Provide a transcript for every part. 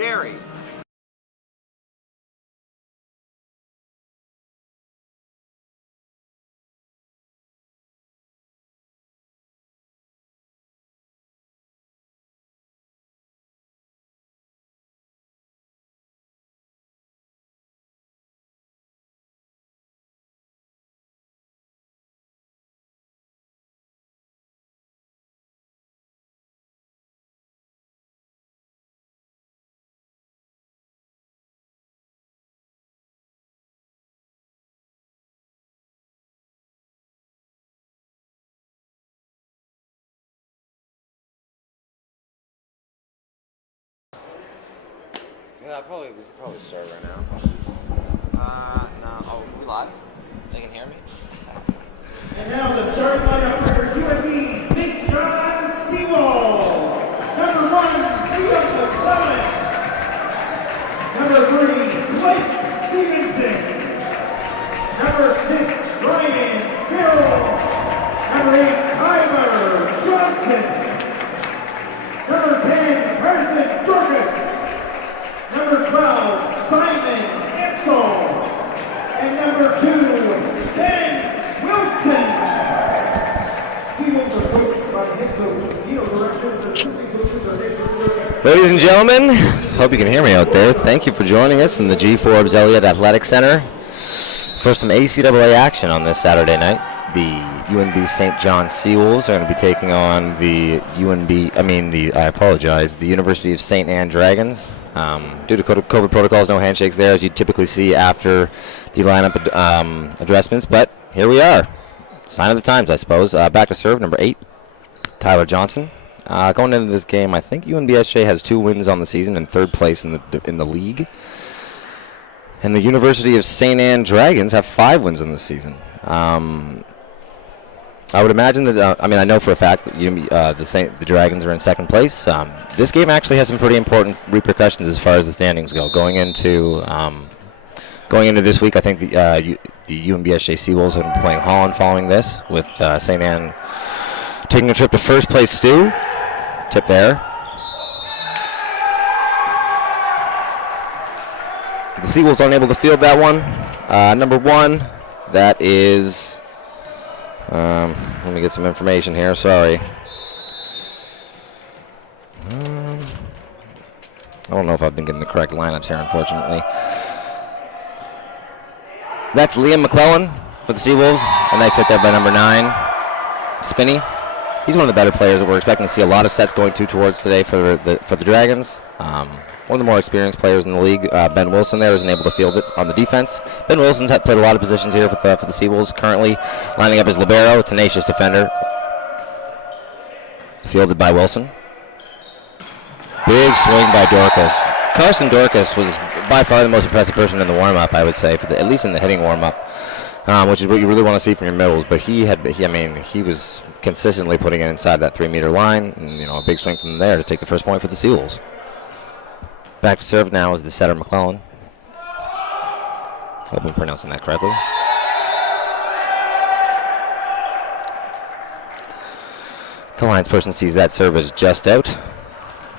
Gary. Yeah, we could probably start right now. No. Oh, we live? They can hear me? And now the starting lineup for UNB St. John Seawolves. Number 1, Liam McClellan. Number 3, Blake Stevenson. Number 6, Ryan Farrell. Number 8, Tyler Johnson. Number 10, Harrison Dorcas. Number 12, Simon Ansel. And number 2, Ben Wilson. Seawolves are coached by head coach Neil Directions. Assistant coaches are David. Ladies and gentlemen, hope you can hear me out there. Thank you for joining us in the G. Forbes Elliott Athletic Center for some ACAA action on this Saturday night. The UNB St. John Seawolves are going to be taking on the the University of St. Anne Dragons. Due to COVID protocols, no handshakes there, as you typically see after the lineup addressments. But here we are. Sign of the times, I suppose. Back to serve, number 8, Tyler Johnson. Going into this game, I think UNBSJ has 2 wins on the season and 3rd place in the league. And the University of St. Anne Dragons have 5 wins in the season. I would imagine that, I know for a fact that the Dragons are in 2nd place. This game actually has some pretty important repercussions as far as the standings go. Going into this week, I think the UNBSJ Seawolves are going to be playing Holland following this, with St. Anne taking a trip to 1st place Stu. Tip there. The Seawolves aren't able to field that one. Number 1, that is... let me get some information here. Sorry. I don't know if I've been getting the correct lineups here, unfortunately. That's Liam McClellan for the Seawolves. A nice hit there by number 9, Spinney. He's one of the better players that we're expecting to see a lot of sets going towards today for the Dragons. One of the more experienced players in the league, Ben Wilson, there isn't able to field it on the defense. Ben Wilson's played a lot of positions here for the Seawolves, currently lining up as libero, tenacious defender. Fielded by Wilson. Big swing by Dorcas. Carson Dorcas was by far the most impressive person in the warm-up, I would say, at least in the hitting warm-up, which is what you really want to see from your middles. But he was consistently putting it inside that 3-meter line, and a big swing from there to take the first point for the Seawolves. Back to serve now is the setter, McClellan. Hope I'm pronouncing that correctly. The Lions person sees that serve as just out.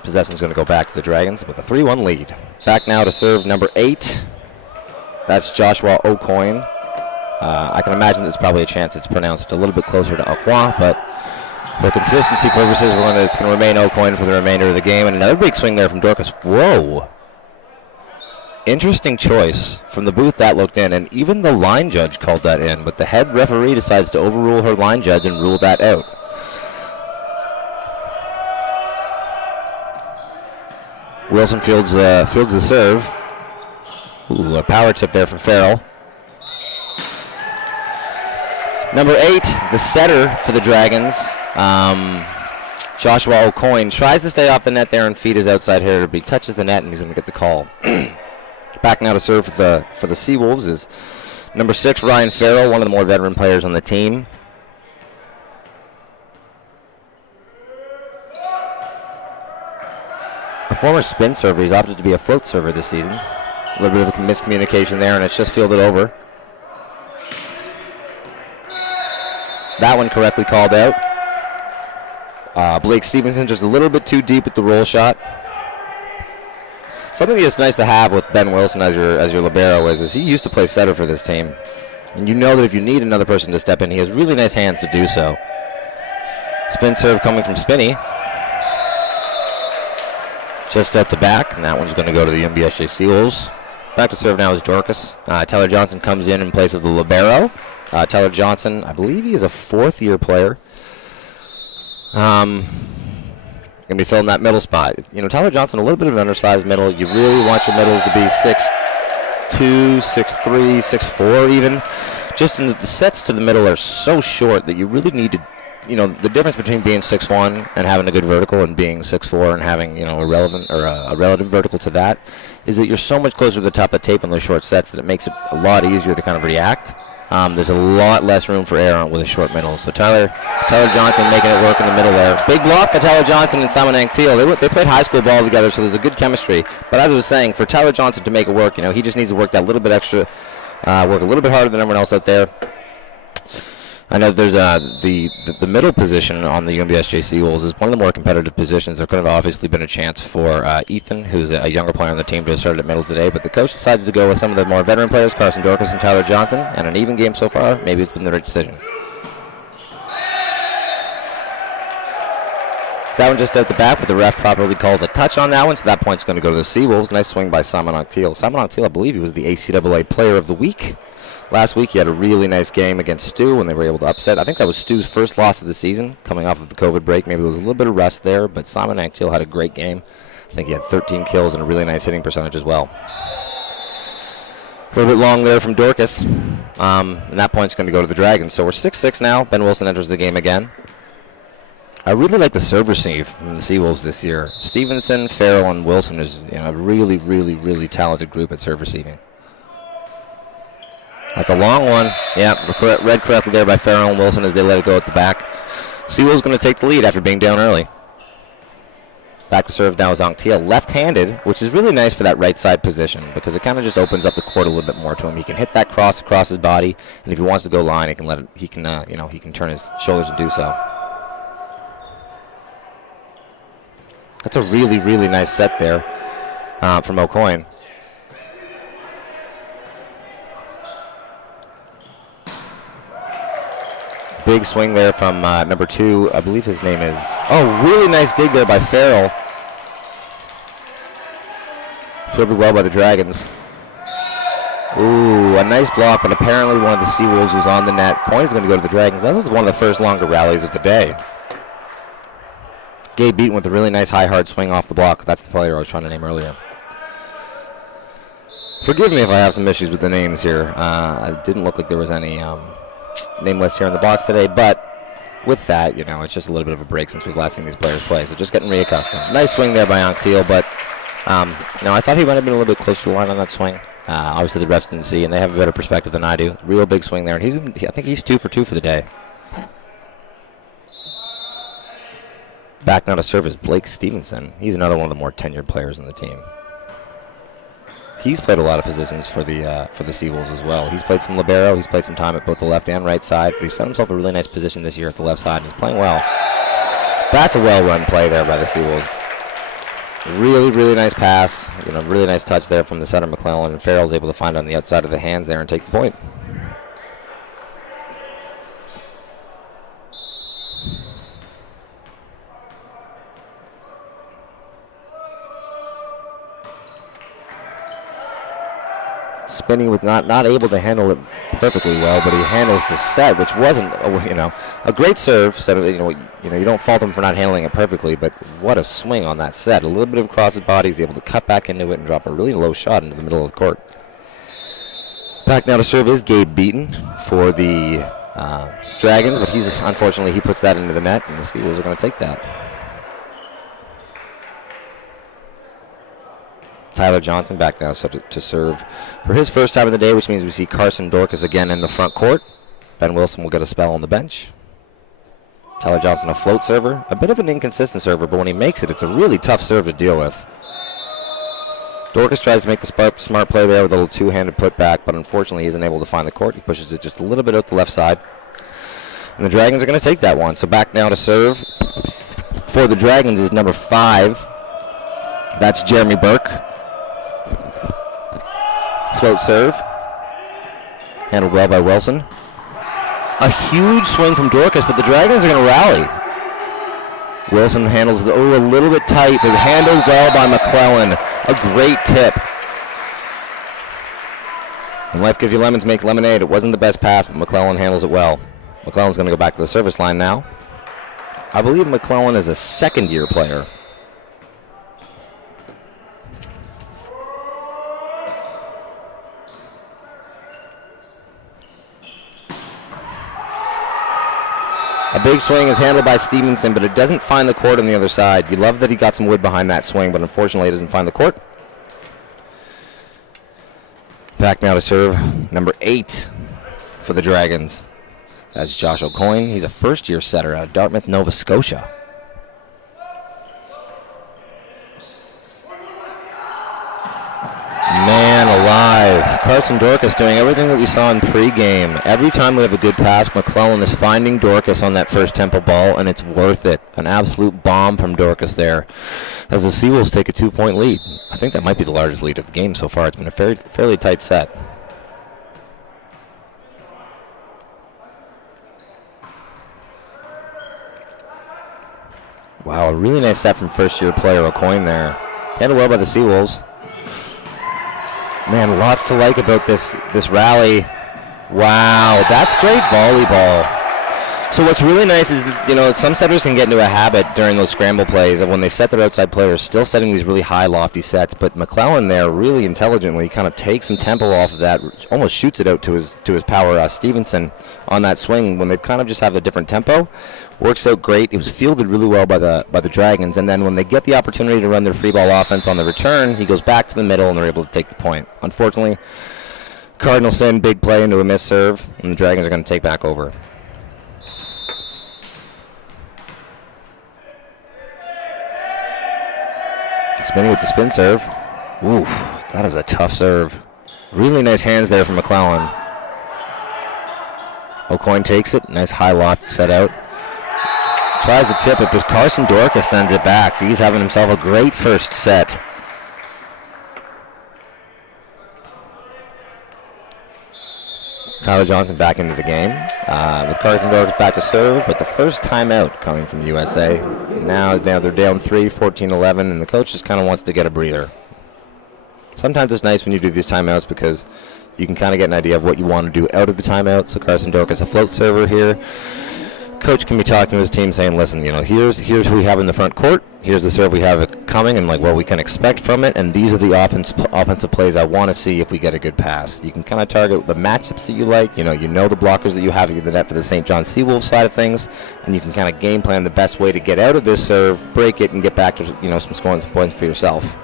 Possession's going to go back to the Dragons with a 3-1 lead. Back now to serve number 8. That's Joshua O'Coin. I can imagine there's probably a chance it's pronounced a little bit closer to O'Coin, but for consistency purposes, it's going to remain O'Coin for the remainder of the game. And another big swing there from Dorcas. Whoa. Interesting choice from the booth that looked in, and even the line judge called that in, but the head referee decides to overrule her line judge and rule that out. Wilson fields the serve. Ooh, a power tip there from Farrell. Number 8, the setter for the Dragons, Joshua O'Coin, tries to stay off the net there and feed his outside hitter, but he touches the net and he's going to get the call. Back now to serve for the Seawolves is number 6, Ryan Farrell, one of the more veteran players on the team. A former spin server, he's opted to be a float server this season. A little bit of a miscommunication there, and it's just fielded over. That one correctly called out. Blake Stevenson just a little bit too deep with the roll shot. Something that's nice to have with Ben Wilson as your libero is he used to play setter for this team. And you know that if you need another person to step in, he has really nice hands to do so. Spin serve coming from Spinney. Just at the back, and that one's going to go to the UNBSJ Seawolves. Back to serve now is Dorcas. Tyler Johnson comes in place of the libero. Tyler Johnson, I believe he is a fourth-year player. Going to be filling that middle spot. Tyler Johnson, a little bit of an undersized middle. You really want your middles to be 6'2", 6'3", 6'4", even. Just in the sets to the middle are so short that you really need to, the difference between being 6'1" and having a good vertical and being 6'4" and having, a relevant or a relative vertical to that is that you're so much closer to the top of tape on those short sets that it makes it a lot easier to kind of react. There's a lot less room for error with a short middle. So Tyler Johnson making it work in the middle there. Big block by Tyler Johnson and Simon Anctil. They played high school ball together, so there's a good chemistry. But as I was saying, for Tyler Johnson to make it work, he just needs to work that little bit extra, work a little bit harder than everyone else out there. I know there's the middle position on the UNBSJ Seawolves is one of the more competitive positions. There could have obviously been a chance for Ethan, who's a younger player on the team, to have started at middle today, but the coach decides to go with some of the more veteran players, Carson Dorcas and Tyler Johnson, and an even game so far. Maybe it's been the right decision. That one just out the back, but the ref probably calls a touch on that one, so that point's going to go to the Seawolves. Nice swing by Simon Anctil. Simon Anctil, I believe he was the ACAA Player of the Week. Last week he had a really nice game against Stu when they were able to upset. I think that was Stu's first loss of the season, coming off of the COVID break. Maybe there was a little bit of rest there, but Simon Anctil had a great game. I think he had 13 kills and a really nice hitting percentage as well. A little bit long there from Dorcas, and that point's going to go to the Dragons. So we're 6-6 now. Ben Wilson enters the game again. I really like the serve receive from the Seawolves this year. Stevenson, Farrell, and Wilson is a really, really, really talented group at serve receiving. That's a long one. Yeah, read correctly there by Farrell and Wilson as they let it go at the back. Seawolves going to take the lead after being down early. Back to serve now is Anctil, left-handed, which is really nice for that right side position because it kind of just opens up the court a little bit more to him. He can hit that cross across his body, and if he wants to go line, he can let it. He can turn his shoulders and do so. That's a really, really nice set there from O'Coin. Big swing there from number 2. I believe his name is... Oh, really nice dig there by Farrell. Fielded well by the Dragons. Ooh, a nice block, but apparently one of the Seawolves was on the net. Point is going to go to the Dragons. That was one of the first longer rallies of the day. Gabe Beaton with a really nice high hard swing off the block. That's the player I was trying to name earlier. Forgive me if I have some issues with the names here. It didn't look like there was any name list here in the box today, but with that, it's just a little bit of a break since we've last seen these players play, so just getting reaccustomed. Nice swing there by Anctil, but I thought he might have been a little bit closer to the line on that swing. Obviously the refs didn't see, and they have a better perspective than I do. Real big swing there, and I think he's 2 for 2 for the day. Back now to serve is Blake Stevenson. He's another one of the more tenured players on the team. He's played a lot of positions for the Seawolves as well. He's played some libero. He's played some time at both the left and right side, but he's found himself a really nice position this year at the left side, and he's playing well. That's a well-run play there by the Seawolves. Really, really nice pass. Really nice touch there from the center, McClellan, and Farrell's able to find on the outside of the hands there and take the point. Spinney was not able to handle it perfectly well, but he handles the set, which wasn't a great serve. So you don't fault him for not handling it perfectly, but what a swing on that set! A little bit of across his body, he's able to cut back into it and drop a really low shot into the middle of the court. Back now to serve is Gabe Beaton for the Dragons, but unfortunately he puts that into the net, and the Seawolves are going to take that. Tyler Johnson back now to serve for his first time of the day, which means we see Carson Dorcas again in the front court. Ben Wilson will get a spell on the bench. Tyler Johnson, a float server. A bit of an inconsistent server, but when he makes it, it's a really tough serve to deal with. Dorcas tries to make the smart play there with a little two-handed putback, but unfortunately he isn't able to find the court. He pushes it just a little bit out the left side. And the Dragons are going to take that one. So back now to serve for the Dragons is number 5. That's Jeremy Burke. Float serve. Handled well by Wilson. A huge swing from Dorcas, but the Dragons are going to rally. Wilson handles a little bit tight, but handled well by McClellan. A great tip. When life gives you lemons, make lemonade. It wasn't the best pass, but McClellan handles it well. McClellan's going to go back to the service line now. I believe McClellan is a second-year player. A big swing is handled by Stevenson, but it doesn't find the court on the other side. You love that he got some wood behind that swing, but unfortunately it doesn't find the court. Back now to serve number 8 for the Dragons. That's Josh O'Coin. He's a first-year setter out of Dartmouth, Nova Scotia. Man alive. Carson Dorcas doing everything that we saw in pregame. Every time we have a good pass, McClellan is finding Dorcas on that first tempo ball, and it's worth it. An absolute bomb from Dorcas there as the Seawolves take a 2-point lead. I think that might be the largest lead of the game so far. It's been a fairly tight set. Wow, a really nice set from first-year player O'Coin there. Handled well by the Seawolves. Man, lots to like about this rally. Wow, that's great volleyball. So what's really nice is that, some setters can get into a habit during those scramble plays of when they set their outside players, still setting these really high, lofty sets. But McClellan there really intelligently kind of takes some tempo off of that, almost shoots it out to his power. Stevenson on that swing when they kind of just have a different tempo. Works out great. It was fielded really well by the Dragons, and then when they get the opportunity to run their free ball offense on the return, he goes back to the middle, and they're able to take the point. Unfortunately, Cardinals send big play into a missed serve, and the Dragons are going to take back over. Spinning with the spin serve. Oof, that is a tough serve. Really nice hands there from McClellan. O'Coin takes it. Nice high loft set out. Tries to tip it, but Carson Dorcas sends it back. He's having himself a great first set. Tyler Johnson back into the game with Carson Dorcas back to serve, but the first timeout coming from USA. Now they're down 3, 14-11, and the coach just kind of wants to get a breather. Sometimes it's nice when you do these timeouts because you can kind of get an idea of what you want to do out of the timeout. So Carson Dorcas, a float server here. Coach can be talking to his team saying, listen, here's who we have in the front court. Here's the serve we have coming and what we can expect from it. And these are the offensive plays I want to see if we get a good pass. You can kind of target the matchups that you like. You know the blockers that you have in the net for the St. John Seawolves side of things. And you can kind of game plan the best way to get out of this serve, break it, and get back to, scoring some points for yourself.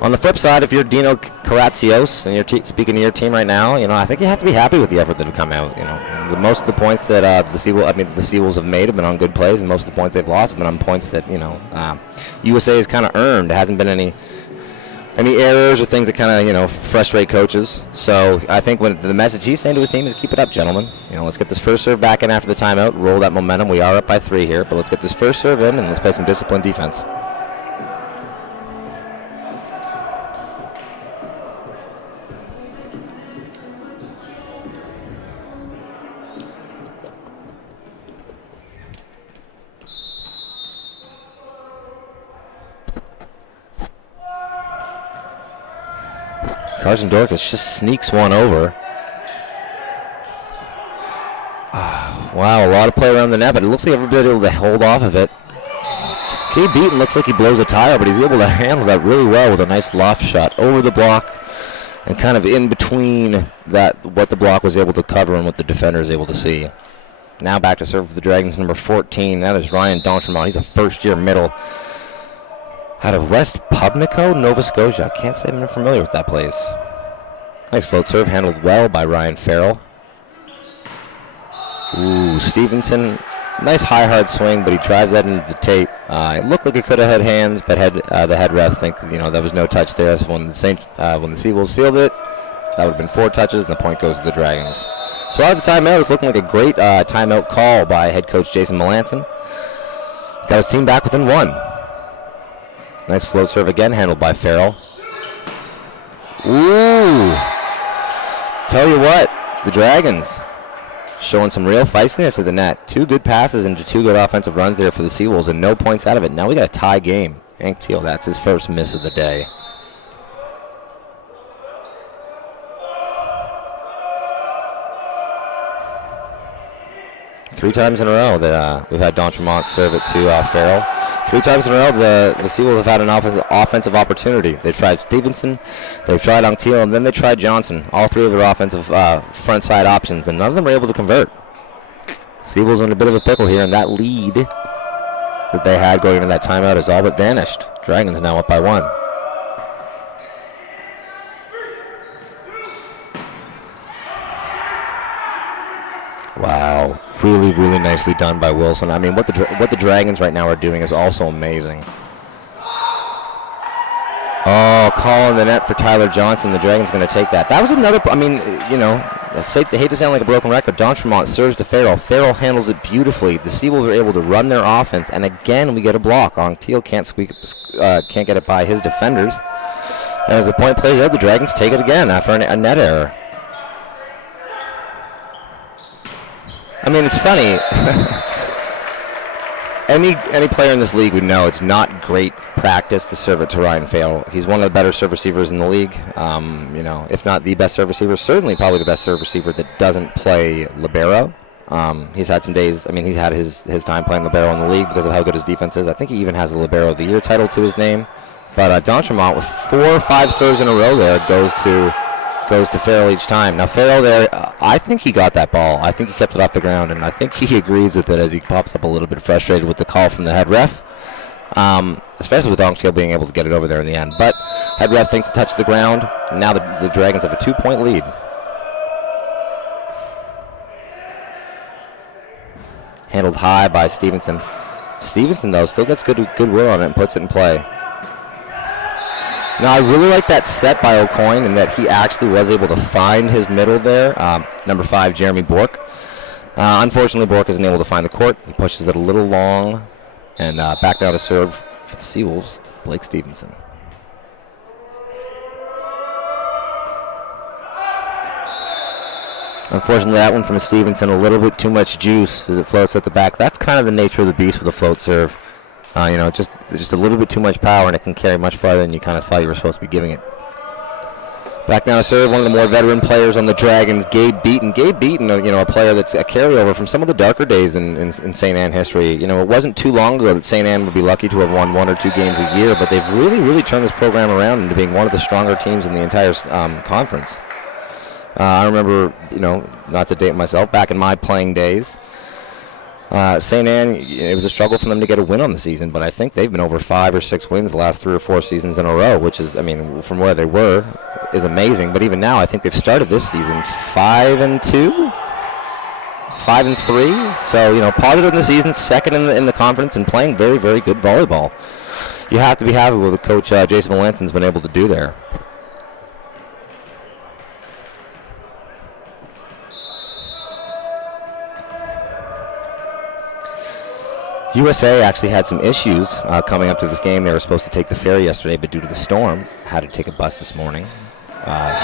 On the flip side, if you're Dino Karatsios and you're speaking to your team right now, I think you have to be happy with the effort that have come out. Most of the points that the Seawolves have made have been on good plays, and most of the points they've lost have been on points that USA has kind of earned. There hasn't been any errors or things that kind of frustrate coaches. So I think when the message he's saying to his team is keep it up, gentlemen. Let's get this first serve back in after the timeout, roll that momentum. We are up by 3 here, but let's get this first serve in and let's play some disciplined defense. Carson Dorcas just sneaks one over. Wow, a lot of play around the net, but it looks like everybody able to hold off of it. Cade Beaton looks like he blows a tire, but he's able to handle that really well with a nice loft shot over the block and kind of in between what the block was able to cover and what the defender is able to see. Now back to serve for the Dragons, number 14. That is Ryan D'Entremont. He's a first-year middle out of West Pubnico, Nova Scotia. Can't say I'm familiar with that place. Nice float serve, handled well by Ryan Farrell. Ooh, Stevenson, nice high hard swing, but he drives that into the tape. It looked like it could have had hands, but the head ref thinks that, there was no touch there. So when the Seawolves fielded it, that would have been 4 touches, and the point goes to the Dragons. So out of the timeout, it's looking like a great timeout call by head coach Jason Melanson. Got his team back within 1. Nice float serve again, handled by Farrell. Ooh. Tell you what, the Dragons showing some real feistiness at the net. 2 good passes into 2 good offensive runs there for the Seawolves and no points out of it. Now we got a tie game. Hank Teal, that's his first miss of the day. Three times in a row that we've had D'Entremont serve it to Farrell. 3 times in a row the Seawolves have had an offensive opportunity. They tried Stevenson, they've tried Teal, and then they tried Johnson. All 3 of their offensive front side options, and none of them were able to convert. Seawolves in a bit of a pickle here, and that lead that they had going into that timeout has all but vanished. Dragons now up by 1. Wow, really, really nicely done by Wilson. I mean, what the Dragons right now are doing is also amazing. Oh, call in the net for Tyler Johnson. The Dragons going to take that. That was another, I mean, you know, I hate to sound like a broken record. D'Entremont serves to Farrell. Farrell handles it beautifully. The Seawolves are able to run their offense, and again, we get a block. Teal can't get it by his defenders. And as the point plays out, the Dragons take it again after a net error. I mean, it's funny. Any player in this league would know it's not great practice to serve it to Ryan Farrell. He's one of the better serve receivers in the league. You know, if not the best serve receiver, certainly probably the best serve receiver that doesn't play libero. He's had some days. I mean, he's had his time playing libero in the league because of how good his defense is. I think he even has the Libero of the Year title to his name. But D'Entremont with 4 or 5 serves in a row there goes to Farrell each time. Now Farrell there, I think he got that ball. I think he kept it off the ground, and I think he agrees with it as he pops up a little bit frustrated with the call from the head ref, especially with Teal being able to get it over there in the end. But head ref thinks it touched the ground. Now the Dragons have a 2-point lead. Handled high by Stevenson. Stevenson, though, still gets goodwill on it and puts it in play. Now, I really like that set by O'Coin in that he actually was able to find his middle there. Number 5, Jeremy Bork. Unfortunately, Bork isn't able to find the court. He pushes it a little long. And back now to serve for the Seawolves, Blake Stevenson. Unfortunately, that one from Stevenson, a little bit too much juice as it floats at the back. That's kind of the nature of the beast with a float serve. You know, just a little bit too much power, and it can carry much farther than you kind of thought you were supposed to be giving it. Back now to serve one of the more veteran players on the Dragons, Gabe Beaton. Gabe Beaton, you know, a player that's a carryover from some of the darker days in St. Anne history. You know, it wasn't too long ago that St. Anne would be lucky to have won 1 or 2 games a year, but they've really, really turned this program around into being one of the stronger teams in the entire conference. I remember, you know, not to date myself, back in my playing days, St. Anne, it was a struggle for them to get a win on the season, but I think they've been over 5 or 6 wins the last 3 or 4 seasons in a row, which is, I mean, from where they were, is amazing. But even now, I think they've started this season 5-2, 5-3. So, you know, positive in the season, second in the conference, and playing very, very good volleyball. You have to be happy with what Coach Jason Melanthon's been able to do there. USA actually had some issues coming up to this game. They were supposed to take the ferry yesterday, but due to the storm, had to take a bus this morning.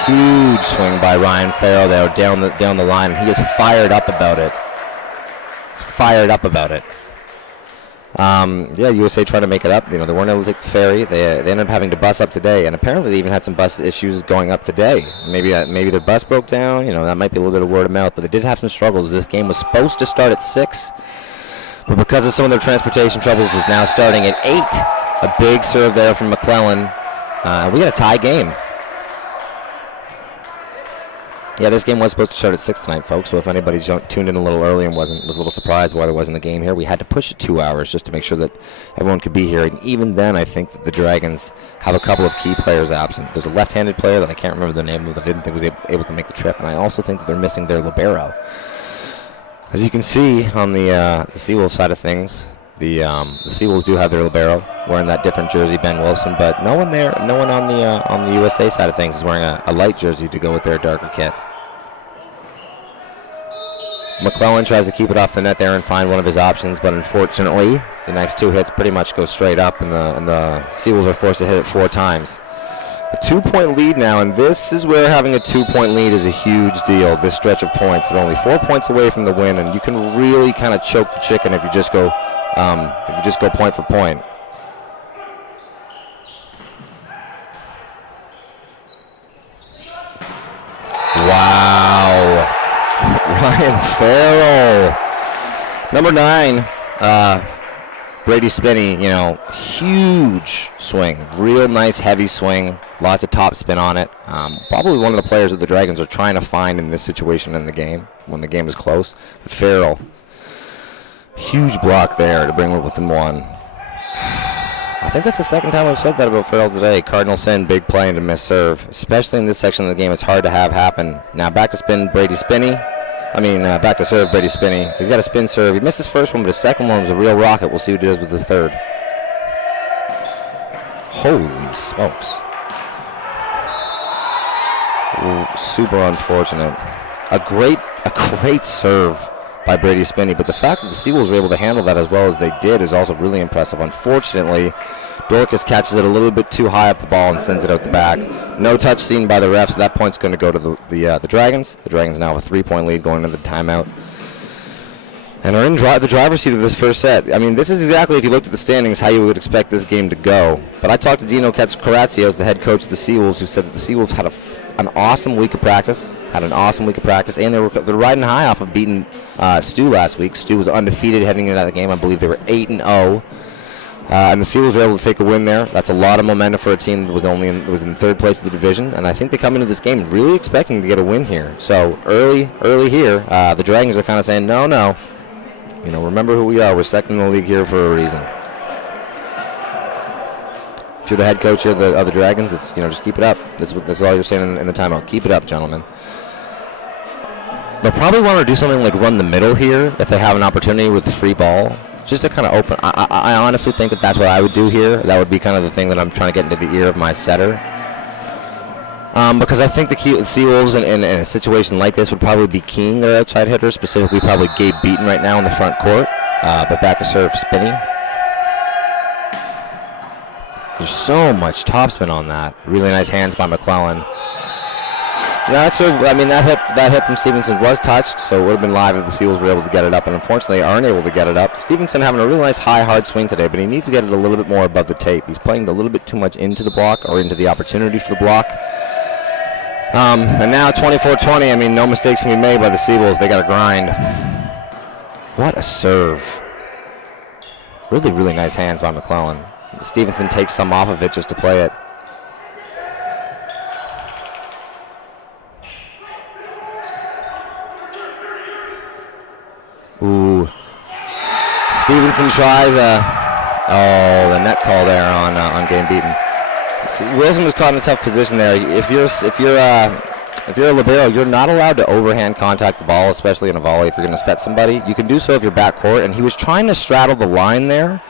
Huge swing by Ryan Farrell there down the line, and he is fired up about it. Yeah, USA trying to make it up. You know, they weren't able to take the ferry. They ended up having to bus up today, and apparently they even had some bus issues going up today. Maybe their bus broke down. You know, that might be a little bit of word of mouth, but they did have some struggles. This game was supposed to start at 6. But because of some of their transportation troubles, was now starting at 8. A big serve there from McClellan. We got a tie game. Yeah, this game was supposed to start at 6 tonight, folks. So if anybody tuned in a little early and was a little surprised why there wasn't a game here, we had to push it 2 hours just to make sure that everyone could be here. And even then, I think that the Dragons have a couple of key players absent. There's a left-handed player that I can't remember the name of, that I didn't think was able to make the trip. And I also think that they're missing their libero. As you can see on the Seawolves side of things, the Seawolves do have their libero wearing that different jersey, Ben Wilson, but no one on the USA side of things is wearing a light jersey to go with their darker kit. McClellan tries to keep it off the net there and find one of his options, but unfortunately, the next 2 hits pretty much go straight up, and the Seawolves are forced to hit it 4 times. A 2-point lead now, and this is where having a 2-point lead is a huge deal. This stretch of points, they're only 4 points away from the win, and you can really kind of choke the chicken if you just go point for point. Wow. Ryan Farrell. Number 9, Brady Spinney, huge swing. Real nice heavy swing. Lots of top spin on it. Probably one of the players that the Dragons are trying to find in this situation in the game, when the game is close. But Farrell, huge block there to bring it within 1. I think that's the second time I've said that about Farrell today. Cardinal sin, big play and a miss serve. Especially in this section of the game, it's hard to have happen. Now back to spin, Brady Spinney. Back to serve, Brady Spinney. He's got a spin serve. He missed his first one, but his second one was a real rocket. We'll see what he does with his third. Holy smokes. Ooh, super unfortunate. A great serve by Brady Spinney, but the fact that the Seawolves were able to handle that as well as they did is also really impressive. Unfortunately, Dorcas catches it a little bit too high up the ball and sends it out the back. No touch seen by the refs, so that point's going to go to the Dragons. The Dragons now have a 3-point lead going into the timeout, and are in the driver's seat of this first set. This is exactly, if you looked at the standings, how you would expect this game to go. But I talked to Dino Corazios, the head coach of the Seawolves, who said that the Seawolves had an awesome week of practice, and they're riding high off of beating Stu last week. Stu was undefeated heading into that game. I believe they were 8-0. And the Seawolves were able to take a win there. That's a lot of momentum for a team that was in third place of the division, and I think they come into this game really expecting to get a win here. So early here, the Dragons are kind of saying, no. Remember who we are. We're second in the league here for a reason. If you're the head coach of the Dragons, it's just keep it up. This is all you're saying in the timeout. Keep it up, gentlemen. They'll probably want to do something like run the middle here if they have an opportunity with the free ball, just to kind of open. I honestly think that that's what I would do here. That would be kind of the thing that I'm trying to get into the ear of my setter. Because I think the Seawolves in a situation like this would probably be keying their outside hitter, specifically probably Gabe Beaton right now in the front court. But back to serve, Spinney. There's so much topspin on that. Really nice hands by McClellan. That hit from Stevenson was touched, so it would have been live if the Seals were able to get it up, and unfortunately aren't able to get it up. Stevenson having a really nice high, hard swing today, but he needs to get it a little bit more above the tape. He's playing a little bit too much into the block, or into the opportunity for the block. And now 24-20, no mistakes can be made by the Seawolves. They got to grind. What a serve. Really, really nice hands by McClellan. Stevenson takes some off of it just to play it. Ooh. Stevenson tries the net call there on Game Beaton. See, Wilson was caught in a tough position there. If you're a libero, you're not allowed to overhand contact the ball, especially in a volley. If you're going to set somebody, you can do so if you're backcourt. And he was trying to straddle the line there,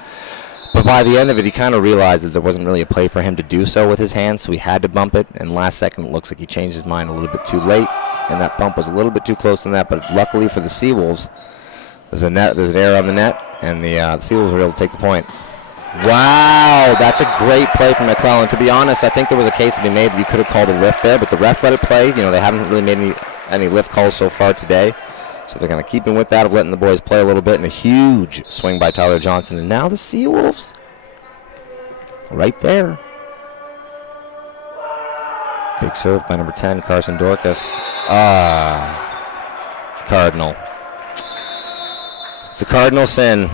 but by the end of it, he kind of realized that there wasn't really a play for him to do so with his hands, so he had to bump it. And last second, it looks like he changed his mind a little bit too late, and that bump was a little bit too close to the net. But luckily for the Seawolves, there's an error on the net, and the Seawolves were able to take the point. Wow, that's a great play from McClellan. To be honest, I think there was a case to be made that you could have called a lift there, but the ref let it play. They haven't really made any lift calls so far today. So they're going to keep in with that of letting the boys play a little bit, and a huge swing by Tyler Johnson. And now the Seawolves right there. Big serve by number 10, Carson Dorcas. Cardinal. It's a Cardinal sin.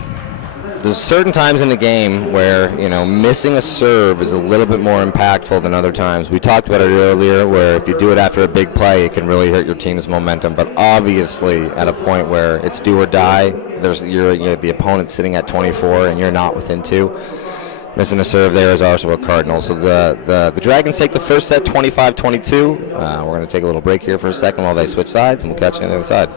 There's certain times in the game where, missing a serve is a little bit more impactful than other times. We talked about it earlier where if you do it after a big play, it can really hurt your team's momentum. But obviously, at a point where it's do or die, you're the opponent sitting at 24 and you're not within 2. Missing a serve there is also a Cardinal. So the Dragons take the first set 25-22. We're going to take a little break here for a second while they switch sides, and we'll catch you on the other side.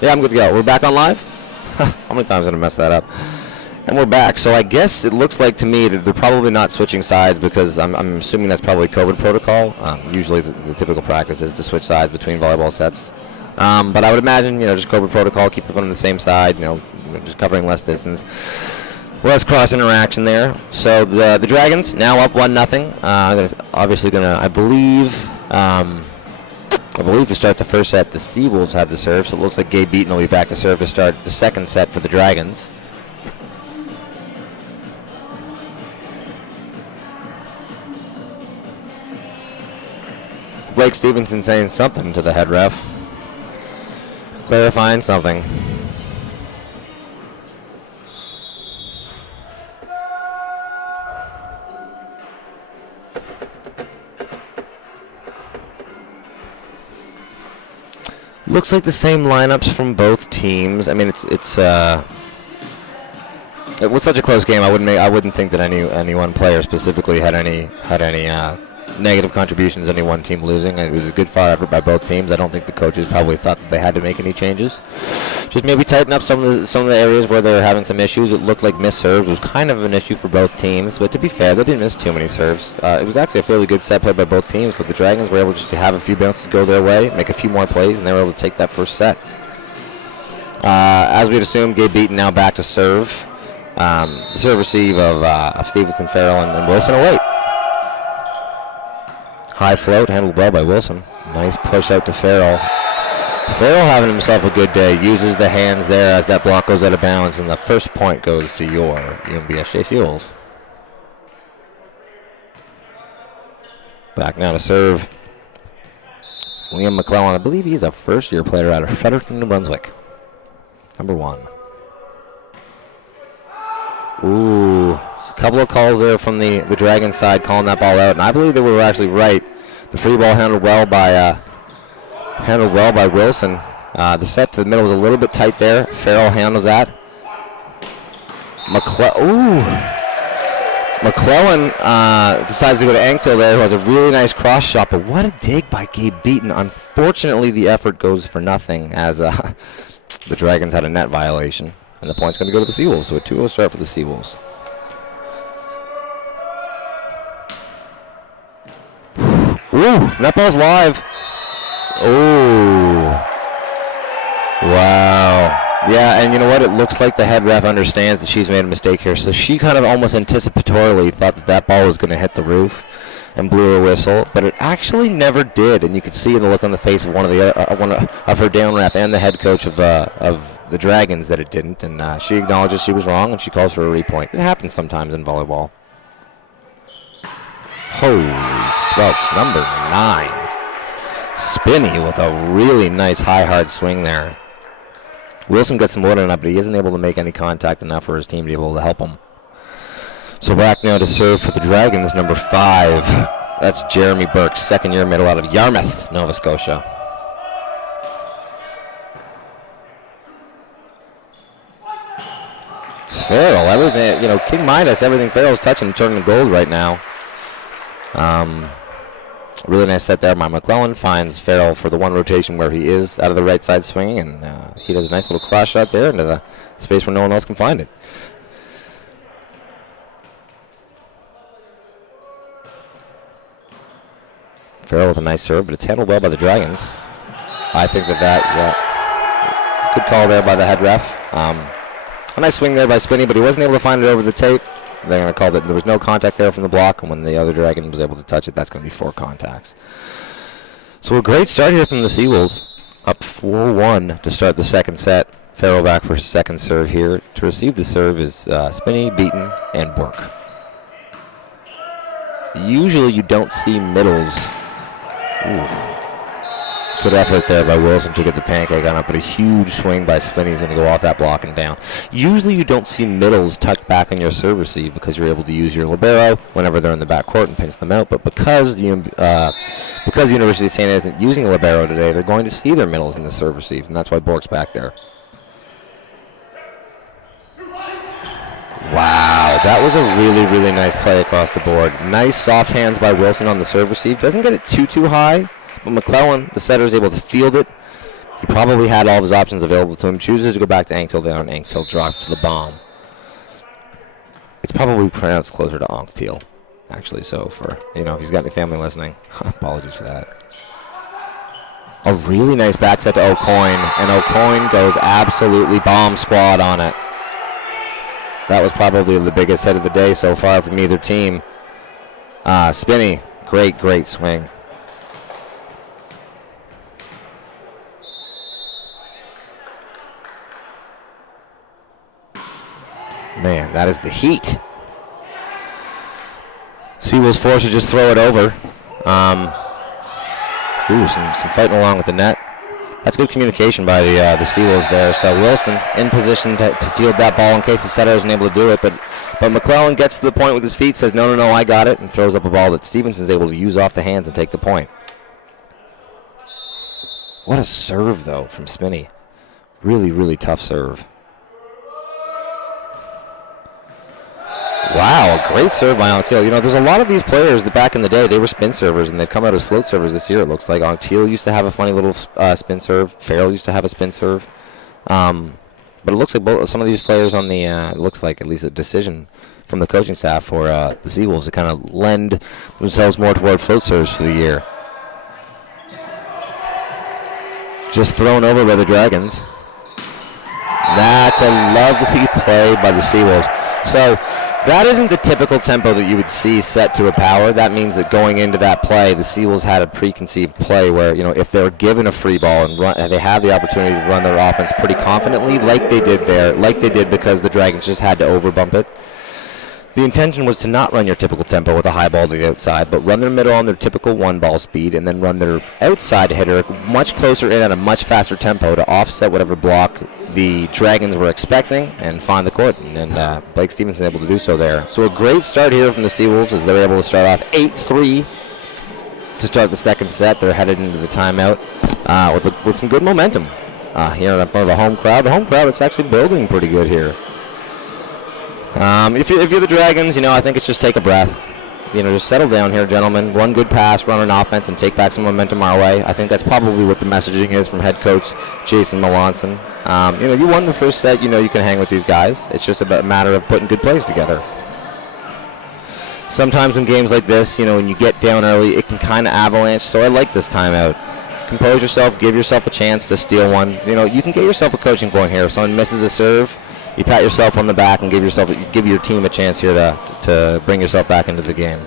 Yeah, I'm good to go. We're back on live? How many times did I mess that up? And we're back. So I guess it looks like to me that they're probably not switching sides because I'm assuming that's probably COVID protocol. Usually the typical practice is to switch sides between volleyball sets. But I would imagine, just COVID protocol, keep everyone on the same side, just covering less distance. Less cross interaction there. So the Dragons now up 1-0. I believe to start the first set, the Seawolves have the serve. So it looks like Gabe Beaton will be back to serve to start the second set for the Dragons. Blake Stevenson saying something to the head ref. Clarifying something. Looks like the same lineups from both teams. I mean, it was such a close game. I wouldn't think that any one player specifically had any negative contributions. Any one team losing. It was a good fought effort by both teams. I don't think the coaches probably thought that they had to make any changes. Just maybe tighten up some of the areas where they're having some issues. It looked like missed serves was kind of an issue for both teams. But to be fair, they didn't miss too many serves. It was actually a fairly good set played by both teams. But the Dragons were able just to have a few bounces go their way, make a few more plays, and they were able to take that first set. As we'd assumed, Gabe Beaton now back to serve. The serve receive of Stevenson, Farrell, and Wilson away. High float, handled well by Wilson. Nice push out to Farrell. Farrell having himself a good day. Uses the hands there as that block goes out of bounds, and the first point goes to your UNBSJ Seals. Back now to serve. Liam McClellan, I believe he's a first-year player out of Fredericton, New Brunswick. Number 1. Ooh, a couple of calls there from the Dragon side calling that ball out, and I believe they were actually right. The free ball handled well by Wilson. The set to the middle was a little bit tight there. Farrell handles that. McClellan decides to go to Anktil there, who has a really nice cross shot, but what a dig by Gabe Beaton. Unfortunately, the effort goes for nothing as the Dragons had a net violation. And the point's going to go to the Seawolves, so a 2-0 start for the Seawolves. Ooh, net ball's live. Ooh. Wow. Yeah, and you know what? It looks like the head ref understands that she's made a mistake here, so she kind of almost anticipatorily thought that ball was going to hit the roof and blew her whistle, but it actually never did, and you could see the look on the face of one of her down ref and the head coach of the Dragons that it didn't, and she acknowledges she was wrong, and she calls for a repoint. It happens sometimes in volleyball. Holy smokes, number 9. Spinney with a really nice high hard swing there. Wilson gets some wood on it, but he isn't able to make any contact enough for his team to be able to help him. So back now to serve for the Dragons, number 5. That's Jeremy Burke, second-year middle out of Yarmouth, Nova Scotia. Farrell, everything, King Midas, everything Farrell's touching and turning to gold right now. Really nice set there by McClellan. Finds Farrell for the one rotation where he is out of the right side swinging, and he does a nice little cross shot there into the space where no one else can find it. Farrell with a nice serve, but it's handled well by the Dragons. I think that good call there by the head ref. A nice swing there by Spinney, but he wasn't able to find it over the tape. They're going to call that there was no contact there from the block, and when the other Dragon was able to touch it, that's going to be 4 contacts. So a great start here from the Seawolves. Up 4-1 to start the second set. Farrell back for his second serve here. To receive the serve is Spinney, Beaton, and Burke. Usually you don't see middles. Ooh. Good effort there by Wilson to get the pancake on it, but a huge swing by Spinney is going to go off that block and down. Usually you don't see middles tucked back on your serve receive because you're able to use your libero whenever they're in the back court and pinch them out, but because University of St. isn't using a libero today, they're going to see their middles in the serve receive, and that's why Bork's back there. Wow, that was a really, really nice play across the board. Nice soft hands by Wilson on the serve receive. Doesn't get it too high, but McClellan, the setter, is able to field it, He probably had all of his options available to him. Chooses to go back to Anktil there, and Anktil drops the bomb. It's probably pronounced closer to Anktil, actually. So for, if he's got any family listening, apologies for that. A really nice back set to O'Coin, and O'Coin goes absolutely bomb squad on it. That was probably the biggest hit of the day so far from either team. Spinney, great swing. Man, that is the heat. Seawolves forced to just throw it over. Some fighting along with the net. That's good communication by the Seawolves there. So Wilson in position to field that ball in case the setter isn't able to do it. But McClellan gets to the point with his feet, says, no, I got it, and throws up a ball that Stevenson's able to use off the hands and take the point. What a serve, though, from Spinney. Really tough serve. Wow, a great serve by Anktil. There's a lot of these players that back in the day, they were spin servers, and they've come out as float servers this year, it looks like. Anktil used to have a funny little spin serve. Farrell used to have a spin serve. But it looks like some of these players on the, it looks like at least a decision from the coaching staff for the Seawolves to kind of lend themselves more toward float serves for the year. Just thrown over by the Dragons. That's a lovely play by the Seawolves. So that isn't the typical tempo that you would see set to a power. That means that going into that play, the Seawolves had a preconceived play where, if they're given a free ball and they have the opportunity to run their offense pretty confidently, like they did there, like they did because the Dragons just had to overbump it. The intention was to not run your typical tempo with a high ball to the outside, but run their middle on their typical one-ball speed and then run their outside hitter much closer in at a much faster tempo to offset whatever block the Dragons were expecting and find the court. And Blake Stevenson able to do so there. So a great start here from the Seawolves as they're able to start off 8-3 to start the second set. They're headed into the timeout with some good momentum here in front of the home crowd. The home crowd is actually building pretty good here. If you're the Dragons, I think it's just take a breath. Just settle down here, gentlemen. One good pass, run an offense, and take back some momentum our way. I think that's probably what the messaging is from head coach Jason Melanson. You won the first set. You can hang with these guys. It's just a matter of putting good plays together. Sometimes in games like this, when you get down early, it can kind of avalanche. So I like this timeout. Compose yourself. Give yourself a chance to steal one. You can get yourself a coaching point here. If someone misses a serve, you pat yourself on the back and give your team a chance here to bring yourself back into the game.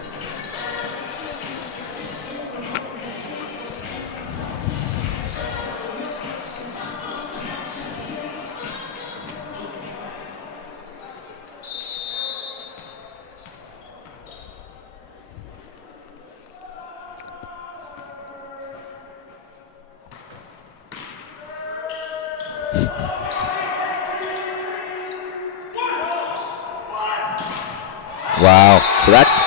Wow. So it's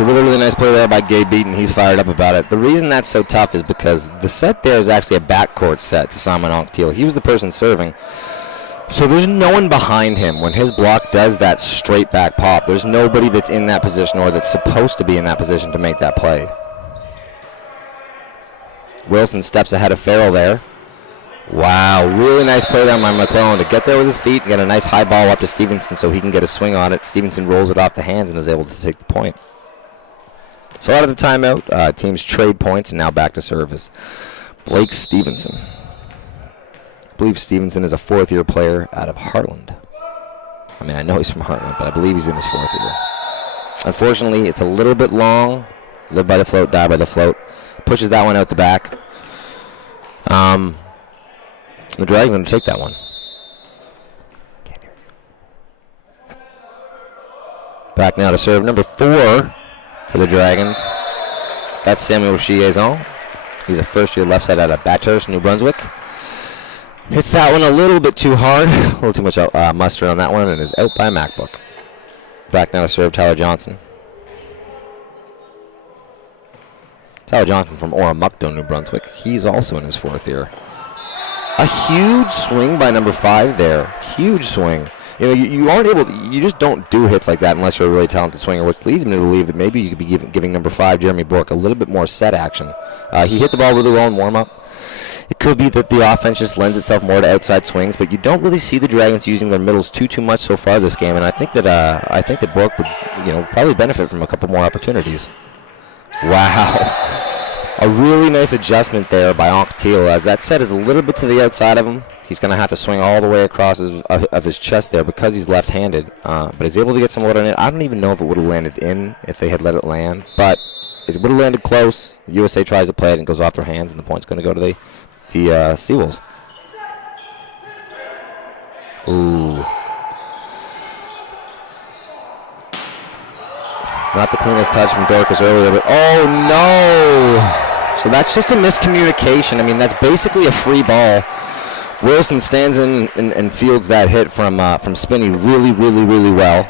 a really nice play there by Gabe Beaton. He's fired up about it. The reason that's so tough is because the set there is actually a backcourt set to Simon Anktil. He was the person serving. So there's no one behind him when his block does that straight back pop. There's nobody that's in that position or that's supposed to be in that position to make that play. Wilson steps ahead of Farrell there. Wow, really nice play down by McClellan to get there with his feet and get a nice high ball up to Stevenson so he can get a swing on it. Stevenson rolls it off the hands and is able to take the point. So out of the timeout, teams trade points and now back to service. Blake Stevenson. I believe Stevenson is a fourth-year player out of Heartland. I know he's from Heartland, but I believe he's in his fourth year. Unfortunately, it's a little bit long. Live by the float, die by the float. Pushes that one out the back. The Dragons going to take that one. Back now to serve number 4 for the Dragons. That's Samuel Chiazon. He's a first-year left side out of Bathurst, New Brunswick. Hits that one a little bit too hard. A little too much mustard on that one and is out by a MacBook. Back now to serve Tyler Johnson. Tyler Johnson from Oromocto, New Brunswick. He's also in his fourth year. A huge swing by number 5 there. Huge swing. You aren't able to, you just don't do hits like that unless you're a really talented swinger, which leads me to believe that maybe you could be giving number 5, Jeremy Bork, a little bit more set action. He hit the ball really well in warm-up. It could be that the offense just lends itself more to outside swings, but you don't really see the Dragons using their middles too much so far this game, and I think that Bork would, probably benefit from a couple more opportunities. Wow, a really nice adjustment there by Anquetil, as that set is a little bit to the outside of him. He's going to have to swing all the way across his chest there because he's left-handed, but he's able to get some load on it. I don't even know if it would have landed in if they had let it land, but it would have landed close. USA tries to play it and goes off their hands, and the point's going to go to the Seawolves. Ooh. Not the cleanest touch from Dorcas earlier, but oh no! So that's just a miscommunication. I mean, that's basically a free ball. Wilson stands in and fields that hit from Spinney really well.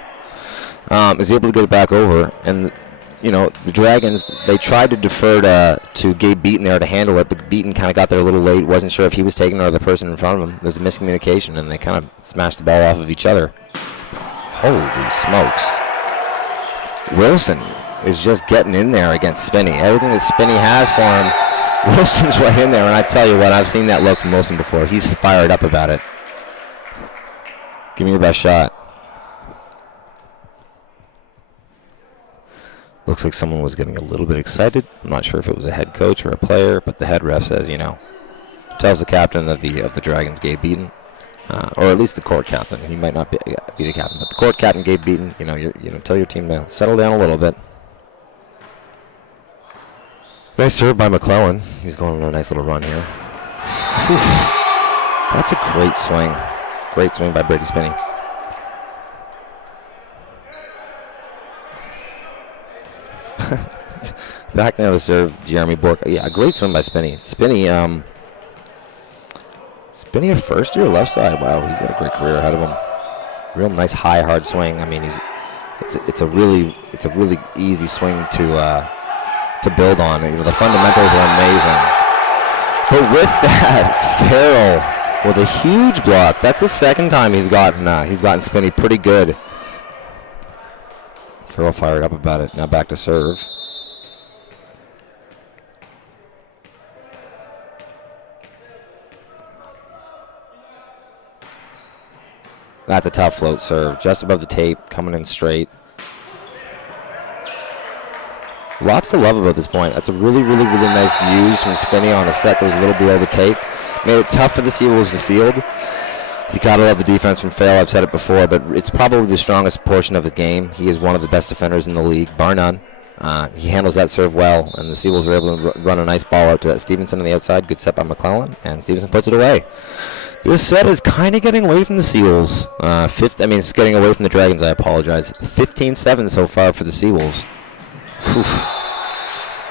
Is able to get it back over, and the Dragons, they tried to defer to Gabe Beaton there to handle it, but Beaton kind of got there a little late. Wasn't sure if he was taking it or the person in front of him. There's a miscommunication, and they kind of smashed the ball off of each other. Holy smokes! Wilson is just getting in there against Spinney. Everything that Spinney has for him, Wilson's right in there, and I tell you what, I've seen that look from Wilson before. He's fired up about it. Give me your best shot. Looks like someone was getting a little bit excited. I'm not sure if it was a head coach or a player, but the head ref says, tells the captain of the Dragons, Gabe Beaton, or at least the court captain. He might not be the captain, but the court captain, Gabe Beaton, tell your team to settle down a little bit. Nice serve by McClellan. He's going on a nice little run here. Whew. That's a great swing. Great swing by Brady Spinney. Back now to serve Jeremy Bork. Yeah, a great swing by Spinney. Spinney a first-year left side. Wow, he's got a great career ahead of him. Real nice high, hard swing. I mean, it's a really easy swing to build on. The fundamentals are amazing. But with that, Farrell with a huge block. That's the second time he's gotten Spinney pretty good. Farrell fired up about it. Now back to serve. That's a tough float serve. Just above the tape, coming in straight. Lots to love about this point. That's a really nice use from Spinney on a set that was a little below the tape. Made it tough for the Seawolves to field. You gotta love the defense from Farrell. I've said it before, but it's probably the strongest portion of his game. He is one of the best defenders in the league, bar none. He handles that serve well, and the Seawolves were able to run a nice ball out to that Stevenson on the outside. Good set by McClellan, and Stevenson puts it away. This set is kind of getting away from the Seawolves. It's getting away from the Dragons, I apologize. 15-7 so far for the Seawolves.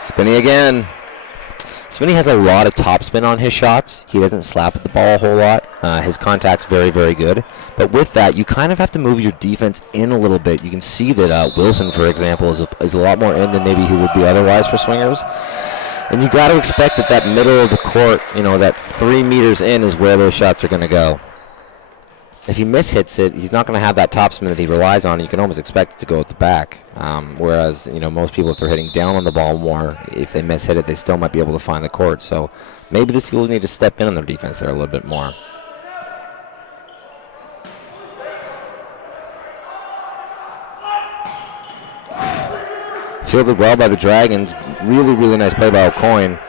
Spinney again. Spinney has a lot of topspin on his shots. He doesn't slap at the ball a whole lot. His contact's very good. But with that, you kind of have to move your defense in a little bit. You can see that Wilson, for example, is a lot more in than maybe he would be otherwise for swingers. And you got to expect that middle of the court, that 3 meters in is where those shots are going to go. If he mishits it, he's not going to have that topspin that he relies on. You can almost expect it to go at the back. Whereas, most people, if they're hitting down on the ball more, if they mishit it, they still might be able to find the court. So maybe the Seawolves need to step in on their defense there a little bit more. Fielded well by the Dragons. Really nice play by O'Coin.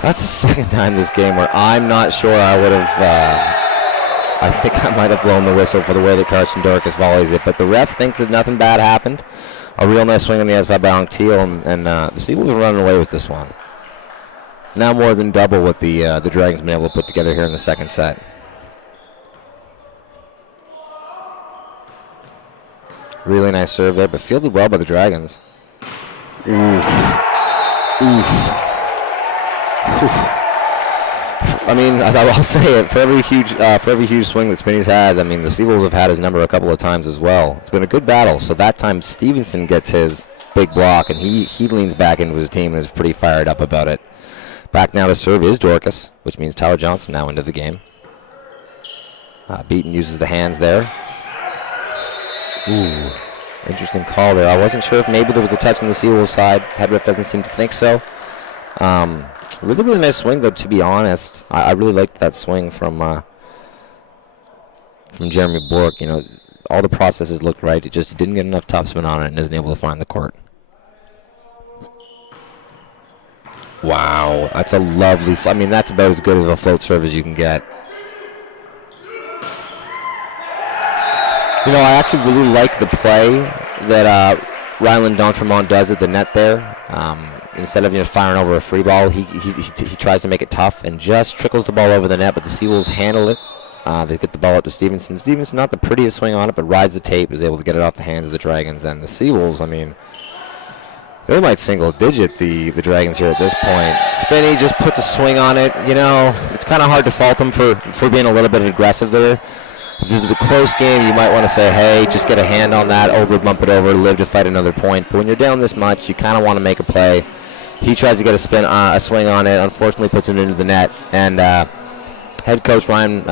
That's the second time this game where I'm not sure I would have... I think I might have blown the whistle for the way that Carson Dorcas volleys it, but the ref thinks that nothing bad happened. A real nice swing on the outside by Anquetil, and the Seawolves are running away with this one. Now more than double what the Dragons have been able to put together here in the second set. Really nice serve there, but fielded well by the Dragons. Oof. I mean, as I'll say it, for every huge swing that Spinney's had, I mean, the Seawolves have had his number a couple of times as well. It's been a good battle. So that time Stevenson gets his big block, and he leans back into his team and is pretty fired up about it. Back now to serve is Dorcas, which means Tyler Johnson now into the game. Beaton uses the hands there. Ooh, interesting call there. I wasn't sure if maybe there was a touch on the Seawolves side. Head ref doesn't seem to think so. Really, really nice swing, though, to be honest. I really liked that swing from Jeremy Bork. You know, all the processes looked right. It just didn't get enough topspin on it and isn't able to find the court. Wow, that's a lovely, I mean, that's about as good of a float serve as you can get. You know, I actually really like the play that Ryland D'Entremont does at the net there. Instead of firing over a free ball, he tries to make it tough and just trickles the ball over the net, but the Seawolves handle it. They get the ball up to Stevenson. Stevenson, not the prettiest swing on it, but rides the tape, is able to get it off the hands of the Dragons. And the Seawolves, I mean, they might single digit the Dragons here at this point. Spinney just puts a swing on it. You know, it's kind of hard to fault them for being a little bit aggressive there. If it's a close game, you might want to say, hey, just get a hand on that, bump it over, live to fight another point. But when you're down this much, you kind of want to make a play. He tries to get a swing on it, unfortunately puts it into the net. And head coach Jason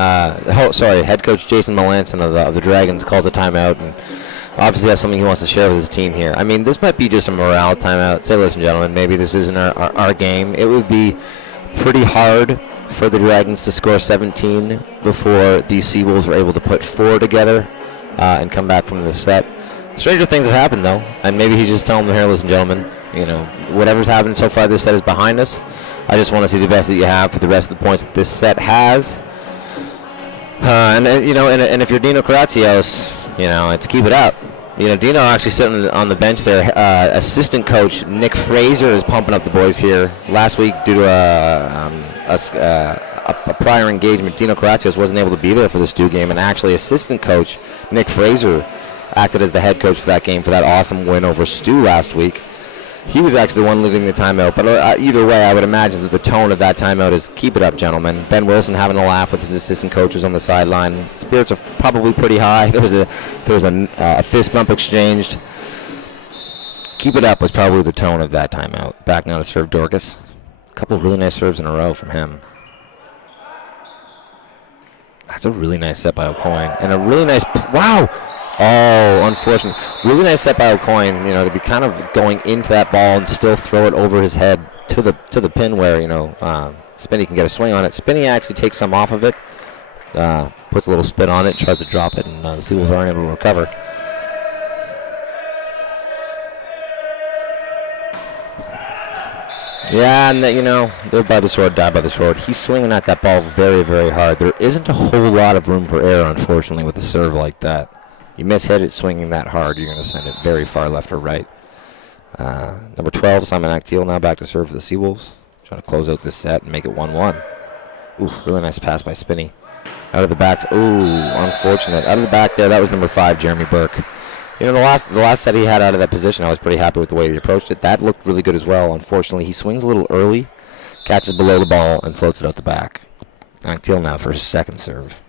Melanson of the Dragons calls a timeout. And obviously that's something he wants to share with his team here. I mean, this might be just a morale timeout. Say, listen, gentlemen, maybe this isn't our game. It would be pretty hard for the Dragons to score 17 before these Seawolves were able to put 4 together and come back from the set. Stranger things have happened, though, and maybe he's just telling them here, listen, gentlemen, you know, whatever's happened so far this set is behind us. I just want to see the best that you have for the rest of the points that this set has. And if you're Dino Karatsios, you know, it's keep it up. You know, Dino actually sitting on the bench there. Assistant coach Nick Fraser is pumping up the boys here. Last week, due to a prior engagement, Dino Karatsios wasn't able to be there for the Stu game, and actually assistant coach Nick Fraser acted as the head coach for that game for that awesome win over Stu last week. He was actually the one leading the timeout, but either way, I would imagine that the tone of that timeout is keep it up, gentlemen. Ben Wilson having a laugh with his assistant coaches on the sideline. Spirits are probably pretty high. There was a fist bump exchanged. Keep it up was probably the tone of that timeout. Back now to serve Dorcas. A couple of really nice serves in a row from him. That's a really nice set by O'Coin. And a really nice, wow! Oh, unfortunate. Really nice set by O'Coin, you know, to be kind of going into that ball and still throw it over his head to the pin where, you know, Spinney can get a swing on it. Spinney actually takes some off of it, puts a little spin on it, tries to drop it, and the Seawolves aren't able to recover. Yeah, and you know, live by the sword, die by the sword. He's swinging at that ball very, very hard. There isn't a whole lot of room for error, unfortunately, with a serve like that. You mishit it swinging that hard, you're going to send it very far left or right. Number 12, Simon Acteal, now back to serve for the Seawolves. Trying to close out this set and make it 1-1. Ooh, really nice pass by Spinney. Out of the back. Ooh, unfortunate. Out of the back there, that was number 5, Jeremy Burke. You know, the last set he had out of that position, I was pretty happy with the way he approached it. That looked really good as well. Unfortunately, he swings a little early, catches below the ball, and floats it out the back. Acteal now for his second serve.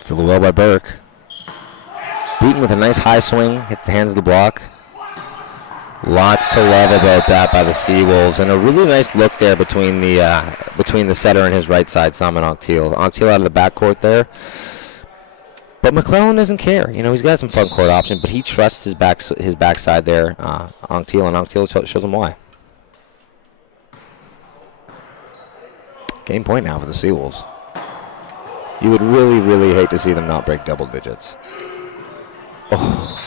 Filled well by Burke. Beaten with a nice high swing, hits the hands of the block. Lots to love about that by the Seawolves, and a really nice look there between the setter and his right side, Simon Acteal. Acteal out of the backcourt there. But McClellan doesn't care. You know, he's got some front court option, but he trusts his backside there, Acteal, and Acteal shows him why. Game point now for the Seawolves. You would really, really hate to see them not break double digits. Oh.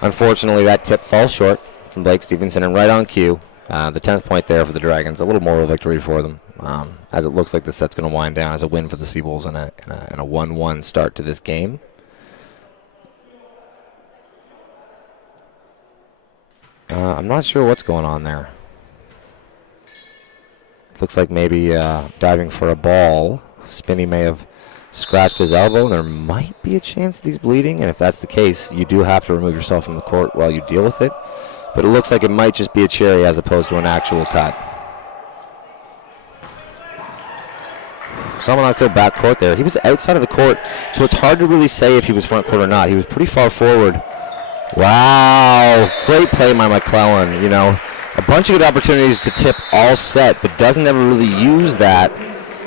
Unfortunately, that tip falls short from Blake Stevenson, and right on cue, the 10th point there for the Dragons. A little moral victory for them, as it looks like the set's going to wind down as a win for the Seawolves and a 1-1 start to this game. I'm not sure what's going on there. Looks like maybe diving for a ball. Spinney may have scratched his elbow. There might be a chance that he's bleeding, and if that's the case, you do have to remove yourself from the court while you deal with it. But it looks like it might just be a cherry as opposed to an actual cut. Someone outside back court there. He was outside of the court, so it's hard to really say if he was front court or not. He was pretty far forward. Wow, great play by McClellan. You know, a bunch of good opportunities to tip all set, but doesn't ever really use that.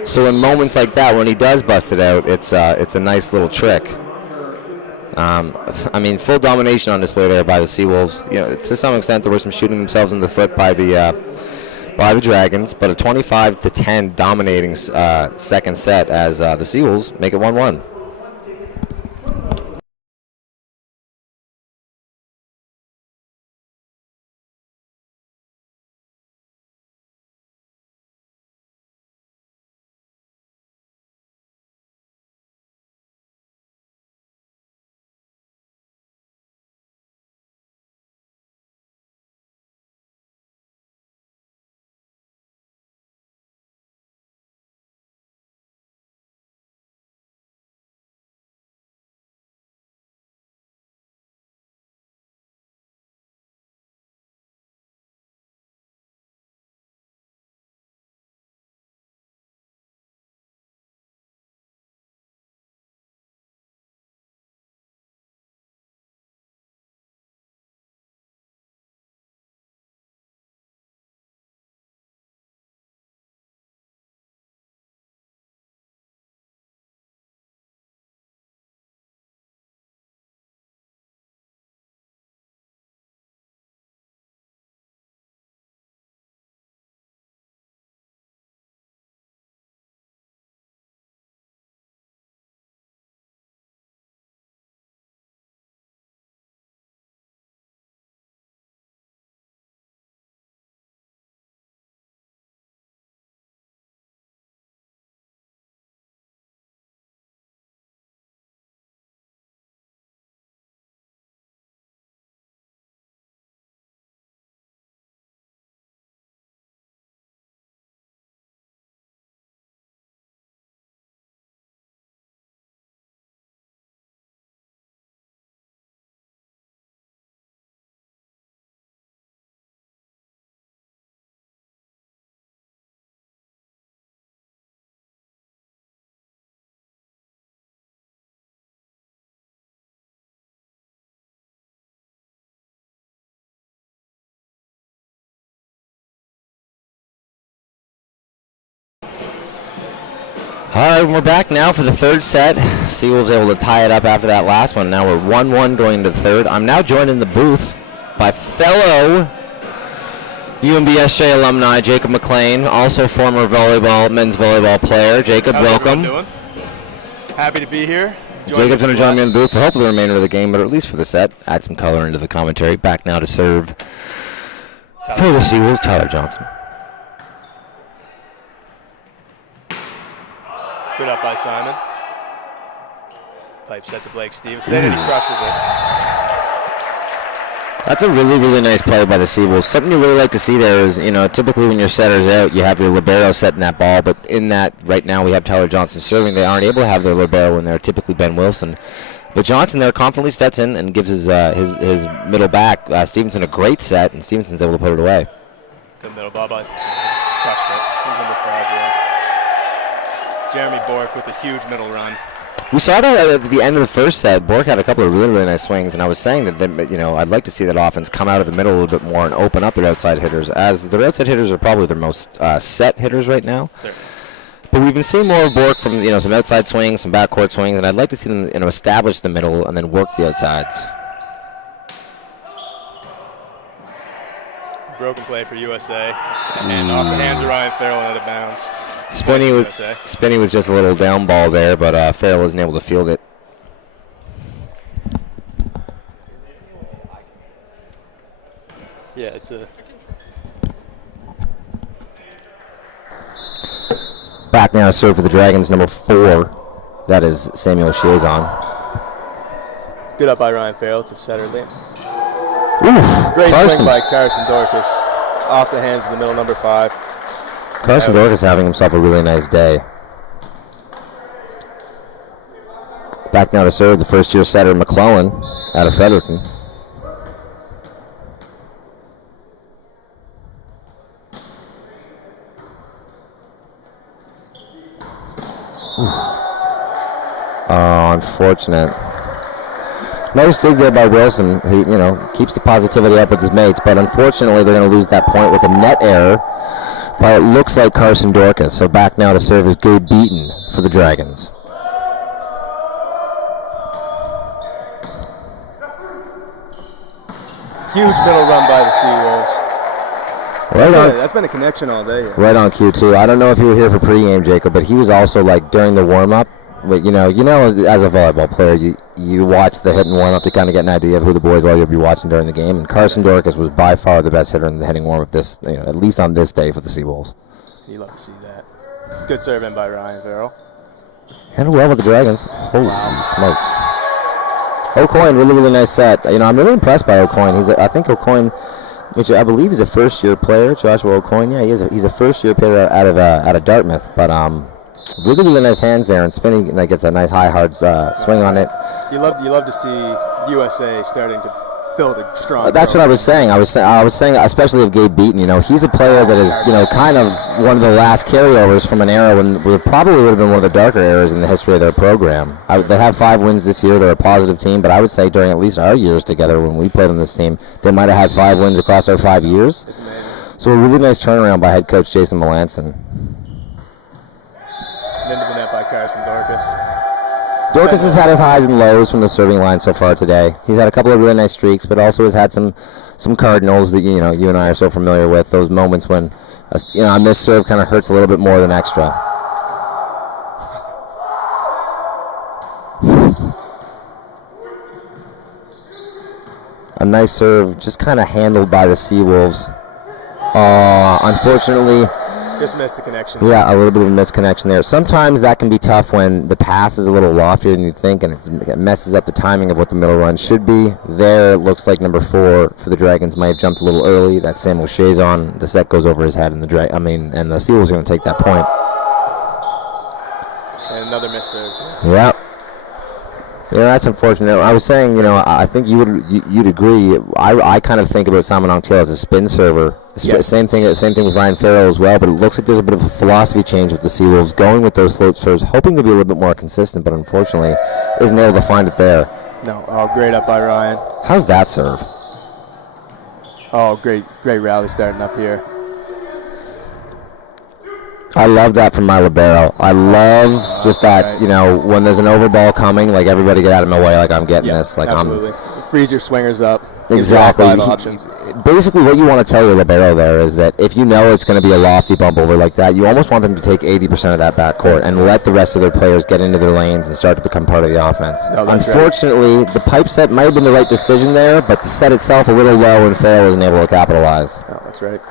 So in moments like that, when he does bust it out, it's a nice little trick. I mean, full domination on display there by the Seawolves. You know, to some extent, there was some shooting themselves in the foot by the Dragons, but a 25-10 dominating second set as the Seawolves make it 1-1. All right, we're back now for the third set. Seawolves able to tie it up after that last one. Now we're 1-1 going into the third. I'm now joined in the booth by fellow UNBSJ alumni Jacob McLean, also former men's volleyball player. Jacob, welcome. How's everyone doing? Happy to be here. Jacob's going to join me in the booth for hopefully the remainder of the game, but at least for the set, add some color into the commentary. Back now to serve for the Seawolves, Tyler Johnson. Good up by Simon. Pipe set to Blake Stevenson, and he crushes it. That's a really, really nice play by the Seawolves. Something you really like to see there is, you know, typically when your setter's out, you have your libero setting that ball, but in that, right now we have Tyler Johnson serving. They aren't able to have their libero in there, typically Ben Wilson. But Johnson there confidently steps in and gives his middle back. Stevenson a great set, and Stevenson's able to put it away. Good middle ball by crushed it. He's number 5 here. Jeremy Bork with a huge middle run. We saw that at the end of the first set. Bork had a couple of really, really nice swings, and I was saying that, you know, I'd like to see that offense come out of the middle a little bit more and open up their outside hitters, as their outside hitters are probably their most set hitters right now. Sure. But we've been seeing more of Bork from, you know, some outside swings, some backcourt swings, and I'd like to see them, you know, establish the middle and then work the outsides. Broken play for USA, and off the hands of Ryan Farrell and out of bounds. Spinney was just a little down ball there, but Farrell wasn't able to field it. Yeah, it's a... Back now to serve for the Dragons, number 4. That is Samuel Chiazon. Good up by Ryan Farrell to center there. Oof! Great Carson. swing by Carson Dorcas. Off the hands of the middle, number 5. Carson Dorcas having himself a really nice day. Back now to serve the first-year setter McClellan out of Fredericton. Oh, unfortunate. Nice dig there by Wilson, who, you know, keeps the positivity up with his mates, but unfortunately they're going to lose that point with a net error by, it looks like, Carson Dorcas. So back now to serve is Gabe Beaton for the Dragons. Huge middle run by the Seawolves. That's been a connection all day. Right on cue too. I don't know if you were here for pregame, Jacob, but he was also like during the warm-up. But you know, as a volleyball player, you watch the hit and warm-up to kind of get an idea of who the boys all you'll be watching during the game. And Carson Dorcas was by far the best hitter in the hitting warm-up at least on this day for the Seawolves. You love to see that. Good serve in by Ryan Farrell. Handled well with the Dragons. Holy smokes. O'Coin, really, really nice set. I'm really impressed by O'Coin. I think O'Coin, which I believe is a first-year player, Joshua O'Coin. Yeah, he is. He's a first-year player out of Dartmouth, but really, really nice hands there, and spinning gets a nice high, hard swing on it. You love to see USA starting to build a strong. That's what I was saying. I was saying, especially of Gabe Beaton. He's a player that is, kind of one of the last carryovers from an era when probably would have been one of the darker eras in the history of their program. They have 5 wins this year. They're a positive team, but I would say during at least our years together when we played on this team, they might have had 5 wins across our 5 years. It's amazing. So a really nice turnaround by head coach Jason Melanson. Into the net by Carson Dorcas. Dorcas has had his highs and lows from the serving line so far today. He's had a couple of really nice streaks, but also has had some cardinals that you and I are so familiar with. Those moments when a missed serve kind of hurts a little bit more than extra. A nice serve, just kind of handled by the Seawolves. Unfortunately. Just missed the connection. Yeah, a little bit of a misconnection there. Sometimes that can be tough when the pass is a little loftier than you think, and it messes up the timing of what the middle run should be. There, it looks like number 4 for the Dragons might have jumped a little early. That's Sam O'Shea's on. The set goes over his head, and the Seawolves are going to take that point. And another missed serve. Yeah. That's unfortunate. I was saying, I think you'd agree. I kind of think about Simon Ongtail as a spin server. Yes. Same thing with Ryan Farrell as well. But it looks like there's a bit of a philosophy change with the Seawolves, going with those float serves, hoping to be a little bit more consistent, but unfortunately isn't able to find it there. No, great up by Ryan. How's that serve? Great rally starting up here. I love that from my libero. I love just that, when there's an over ball coming, like everybody get out of my way, like I'm getting this. Like absolutely. Freeze your swingers up. Exactly. 5 options. Basically, what you want to tell your libero there is that if you know it's going to be a lofty bump over like that, you almost want them to take 80% of that backcourt and let the rest of their players get into their lanes and start to become part of the offense. No, unfortunately, the pipe set might have been the right decision there, but the set itself a little low and Farrell wasn't able to capitalize. Oh, that's right.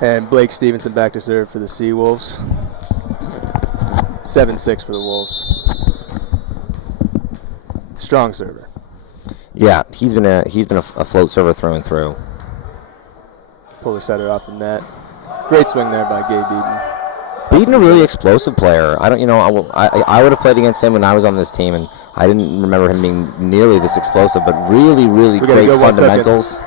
And Blake Stevenson back to serve for the Seawolves. 7-6 for the Wolves. Strong server. Yeah, he's been a float server through and through. Pull the setter off the net. Great swing there by Gabe Beaton. Beaton, a really explosive player. I would have played against him when I was on this team, and I didn't remember him being nearly this explosive, but really, really great fundamentals.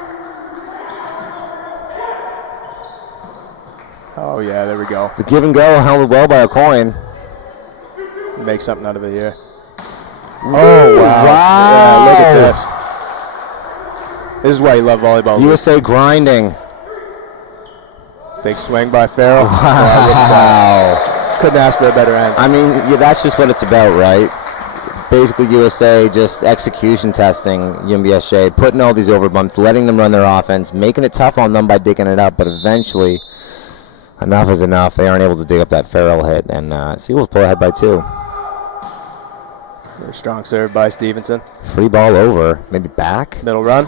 Oh, yeah, there we go. The give and go held well by O'Coin. Make something out of it here. Oh, wow. Yeah, look at this. This is why you love volleyball. USA grinding. Big swing by Farrell. Wow. Couldn't ask for a better end. I mean, that's just what it's about, right? Basically, USA just execution testing UNBSJ, putting all these over bumps, letting them run their offense, making it tough on them by digging it up, but eventually enough is enough. They aren't able to dig up that Farrell hit, and Seawolves pull ahead by 2. Very strong serve by Stevenson. Free ball over, maybe back. Middle run.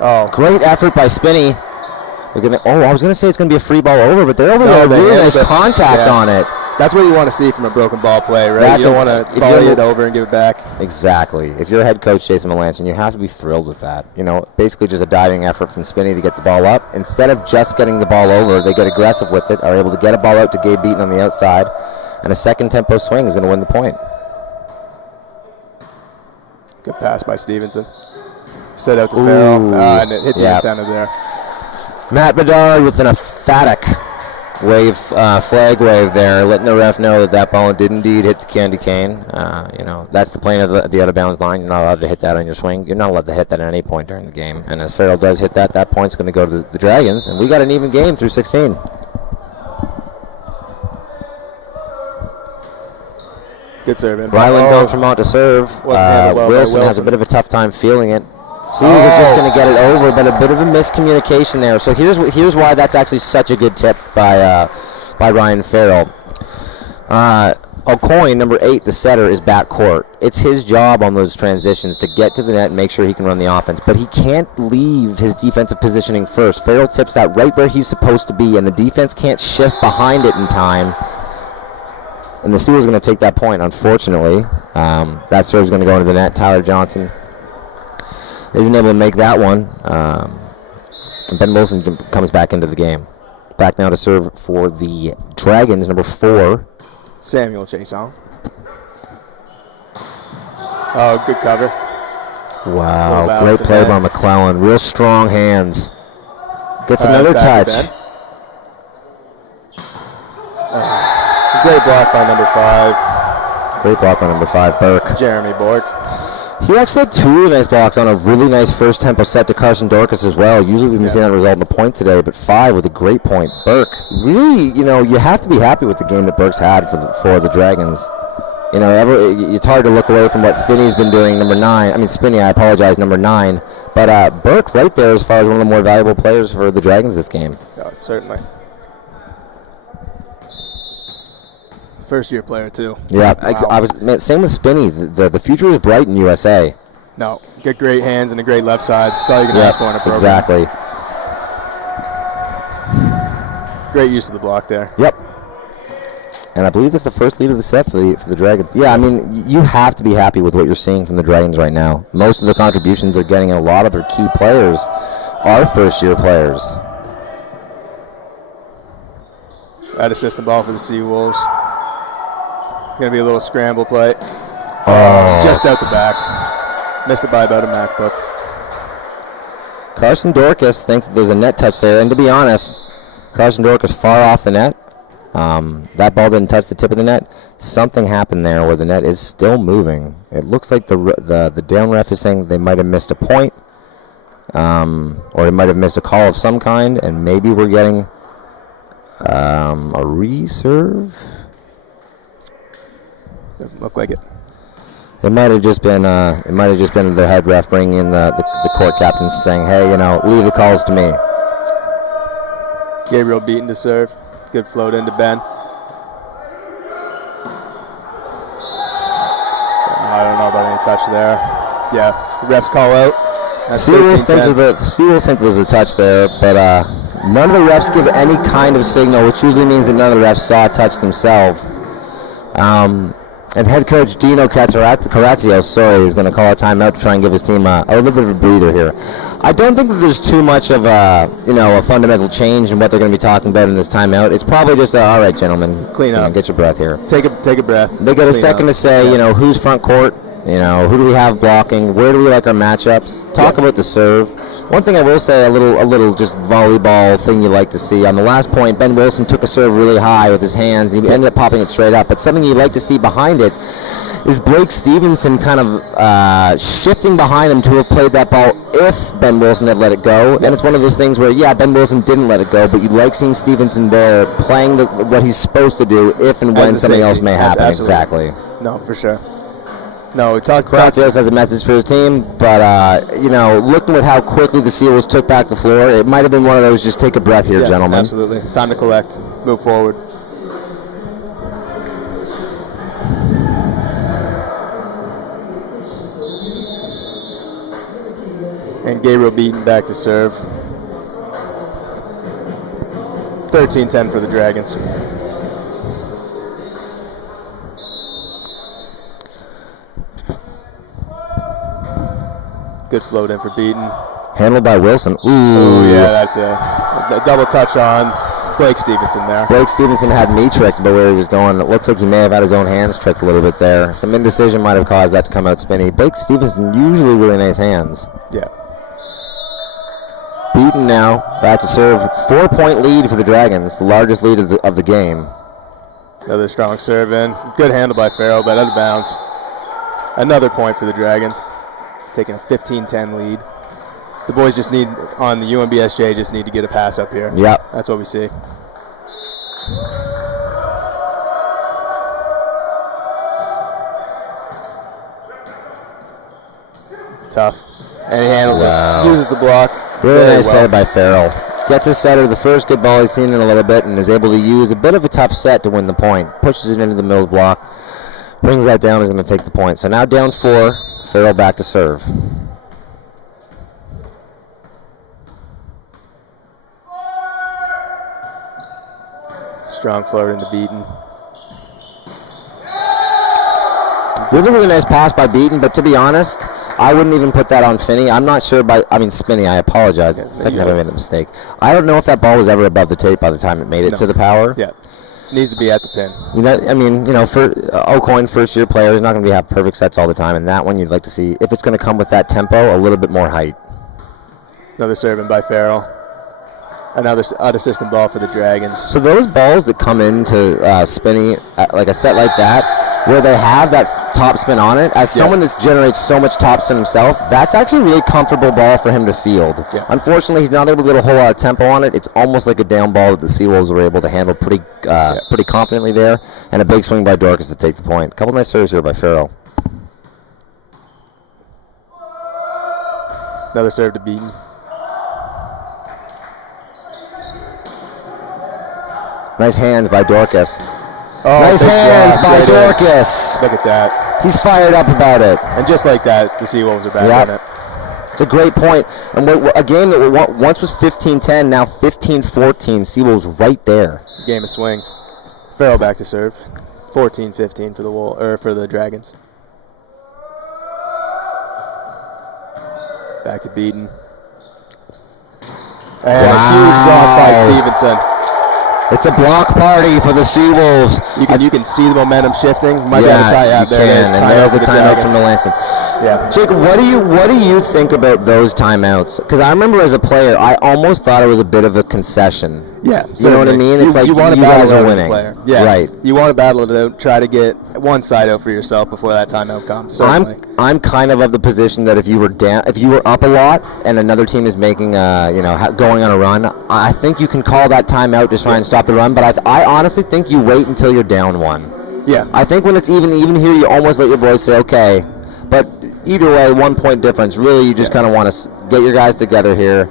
Oh, great effort by Spinney. I was gonna say it's gonna be a free ball over, but they're over there. Really nice contact on it. That's what you want to see from a broken ball play, right? You don't want to volley it over and give it back. Exactly. If you're head coach Jason Melanson, you have to be thrilled with that. Basically just a diving effort from Spinney to get the ball up. Instead of just getting the ball over, they get aggressive with it, are able to get a ball out to Gabe Beaton on the outside, and a second tempo swing is going to win the point. Good pass by Stevenson. Set out to Farrell, and it hit the antenna there. Matt Bedard with an emphatic flag wave there, letting the ref know that ball did indeed hit the candy cane. That's the plane of the out of bounds line. You're not allowed to hit that on your swing. You're not allowed to hit that at any point during the game. And as Farrell does hit that point's going to go to the Dragons. And we got an even game through 16. Good serve in. Ryland Dontremont to serve. Wilson has a bit of a tough time feeling it. Seals are just going to get it over, but a bit of a miscommunication there. So here's why that's actually such a good tip by Ryan Farrell. O'Coin, number 8, the setter, is backcourt. It's his job on those transitions to get to the net and make sure he can run the offense, but he can't leave his defensive positioning first. Farrell tips that right where he's supposed to be, and the defense can't shift behind it in time. And the Seals are going to take that point, unfortunately. That serve's going to go into the net. Tyler Johnson isn't able to make that one. And Ben Wilson comes back into the game. Back now to serve for the Dragons, number 4. Samuel Jason. Oh, good cover. Wow, great play by McClellan. Real strong hands. Gets another touch. Great block by number 5. Great block by number 5, Burke. Jeremy Bork. He actually had 2 really nice blocks on a really nice first tempo set to Carson Dorcas as well. Usually we've been seeing that result in the point today, but 5 with a great point. Burke, really, you have to be happy with the game that Burke's had for the Dragons. It's hard to look away from what Finney's been doing, number 9. Spinney, I apologize, number 9. But Burke right there as far as one of the more valuable players for the Dragons this game. Yeah, certainly. First-year player, too. Yeah, Wow. Same with Spinney. The future is bright in USA. No, get great hands and a great left side. That's all you can ask for in a program. Exactly. Great use of the block there. Yep. And I believe that's the first lead of the set for the Dragons. Yeah, you have to be happy with what you're seeing from the Dragons right now. Most of the contributions they're getting, and a lot of their key players are first-year players. That assistant ball for the Seawolves. Going to be a little scramble play. Just out the back. Missed it by about a MacBook. Carson Dorcas thinks that there's a net touch there, and to be honest, Carson Dorcas far off the net. That ball didn't touch the tip of the net. Something happened there where the net is still moving. It looks like the down ref is saying they might have missed a point, or they might have missed a call of some kind, and maybe we're getting a reserve. Doesn't look like it. It might have just been the head ref bringing in the court captains saying, hey, leave the calls to me. Gabriel Beaton to serve. Good float into Ben. I don't know about any touch there. Yeah, the refs call out. Seawolves think there's a touch there, but none of the refs give any kind of signal, which usually means that none of the refs saw a touch themselves. And head coach Dino Carazio, is going to call a timeout to try and give his team a little bit of a breather here. I don't think that there's too much of a fundamental change in what they're going to be talking about in this timeout. It's probably just all right, gentlemen, clean up, get your breath here. Take a breath. They got a second to say, who's front court, who do we have blocking, where do we like our matchups, talk about the serve. One thing I will say, a little just volleyball thing you like to see. On the last point, Ben Wilson took a serve really high with his hands, and he ended up popping it straight up. But something you like to see behind it is Blake Stevenson kind of shifting behind him to have played that ball if Ben Wilson had let it go. And it's one of those things where, Ben Wilson didn't let it go, but you like seeing Stevenson there playing what he's supposed to do if and when something else may happen. Absolutely. Exactly. No, for sure. No, Kratsios has a message for his team, but, looking with how quickly the Seals took back the floor, it might have been one of those just take a breath here, gentlemen. Absolutely. Time to collect. Move forward. And Gabriel Beaton back to serve. 13-10 for the Dragons. Good float in for Beaton. Handled by Wilson. Ooh, yeah, that's a double touch on Blake Stevenson there. Blake Stevenson had me tricked by where he was going. It looks like he may have had his own hands tricked a little bit there. Some indecision might have caused that to come out spinny. Blake Stevenson, usually really nice hands. Yeah. Beaton now, back to serve. 4-point lead for the Dragons, the largest lead of the game. Another strong serve in. Good handle by Farrell, but out of bounds. Another point for the Dragons. Taking a 15-10 lead. The boys on the UNBSJ just need to get a pass up here. Yep. That's what we see. Tough. And he handles it, uses the block. Really nice play by Farrell. Gets his setter, the first good ball he's seen in a little bit, and is able to use a bit of a tough set to win the point. Pushes it into the Mills block, brings that down, is going to take the point. So now down 4, Farrell back to serve. Strong float into Beaton. It was a really nice pass by Beaton, but to be honest, I wouldn't even put that on Spinney. I'm not sure Spinney, I apologize. It's the second time I made a mistake. I don't know if that ball was ever above the tape by the time it made it to the power. Yeah. Needs to be at the pin. For O'Coin, first-year player, he's not going to have perfect sets all the time, and that one you'd like to see, if it's going to come with that tempo, a little bit more height. Another serving by Farrell. Another out-of-system ball for the Dragons. So those balls that come into Spinney, like a set like that, where they have that top spin on it, as someone that generates so much top spin himself, that's actually a really comfortable ball for him to field. Yeah. Unfortunately, he's not able to get a whole lot of tempo on it. It's almost like a down ball that the Seawolves were able to handle pretty confidently there, and a big swing by Dorcas to take the point. A couple nice serves here by Farrell. Another serve to Beaton. Nice hands by Dorcas. Oh, nice hands by Dorcas. Look at that. He's fired up about it. And just like that, the Seawolves are back in it. It's a great point. And a game that once was 15-10, now 15-14. Seawolves right there. Game of swings. Farrell back to serve. 14-15 for the Dragons. Back to Beaton. And a huge block by Stevenson. It's a block party for the Seawolves. You can see the momentum shifting. Might be able to tie out there. And there's the timeout from Melanson. Yeah. Jacob, what do you think about those timeouts? Because I remember as a player, I almost thought it was a bit of a concession. Yeah. You know what I mean? It's like you guys are winning. Yeah. Right. You want to battle it out, try to get one side out for yourself before that timeout comes. I'm kind of the position that if you were up a lot and another team is making going on a run, I think you can call that timeout to try and stop the run. But I honestly think you wait until you're down 1. Yeah. I think when it's even here, you almost let your boys say okay. But either way, 1 point difference. Really, you just kind of want to get your guys together here.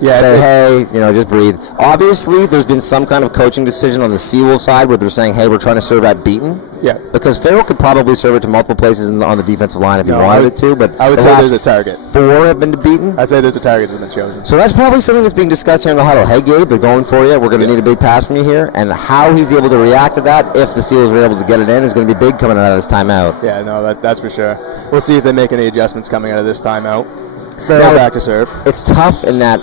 Yeah, say, hey, just breathe. Obviously, there's been some kind of coaching decision on the Seawolf side where they're saying, hey, we're trying to serve at Beaton. Yeah. Because Farrell could probably serve it to multiple places on the defensive line if he wanted it to. But I would say there's a target. 4 have been to Beaton. I'd say there's a target that's been chosen. So that's probably something that's being discussed here in the huddle. Hey, Gabe, they're going for you. We're going to need a big pass from you here. And how he's able to react to that, if the Seals are able to get it in, is going to be big coming out of this timeout. Yeah, no, that's for sure. We'll see if they make any adjustments coming out of this timeout. Farrell back to serve. It's tough in that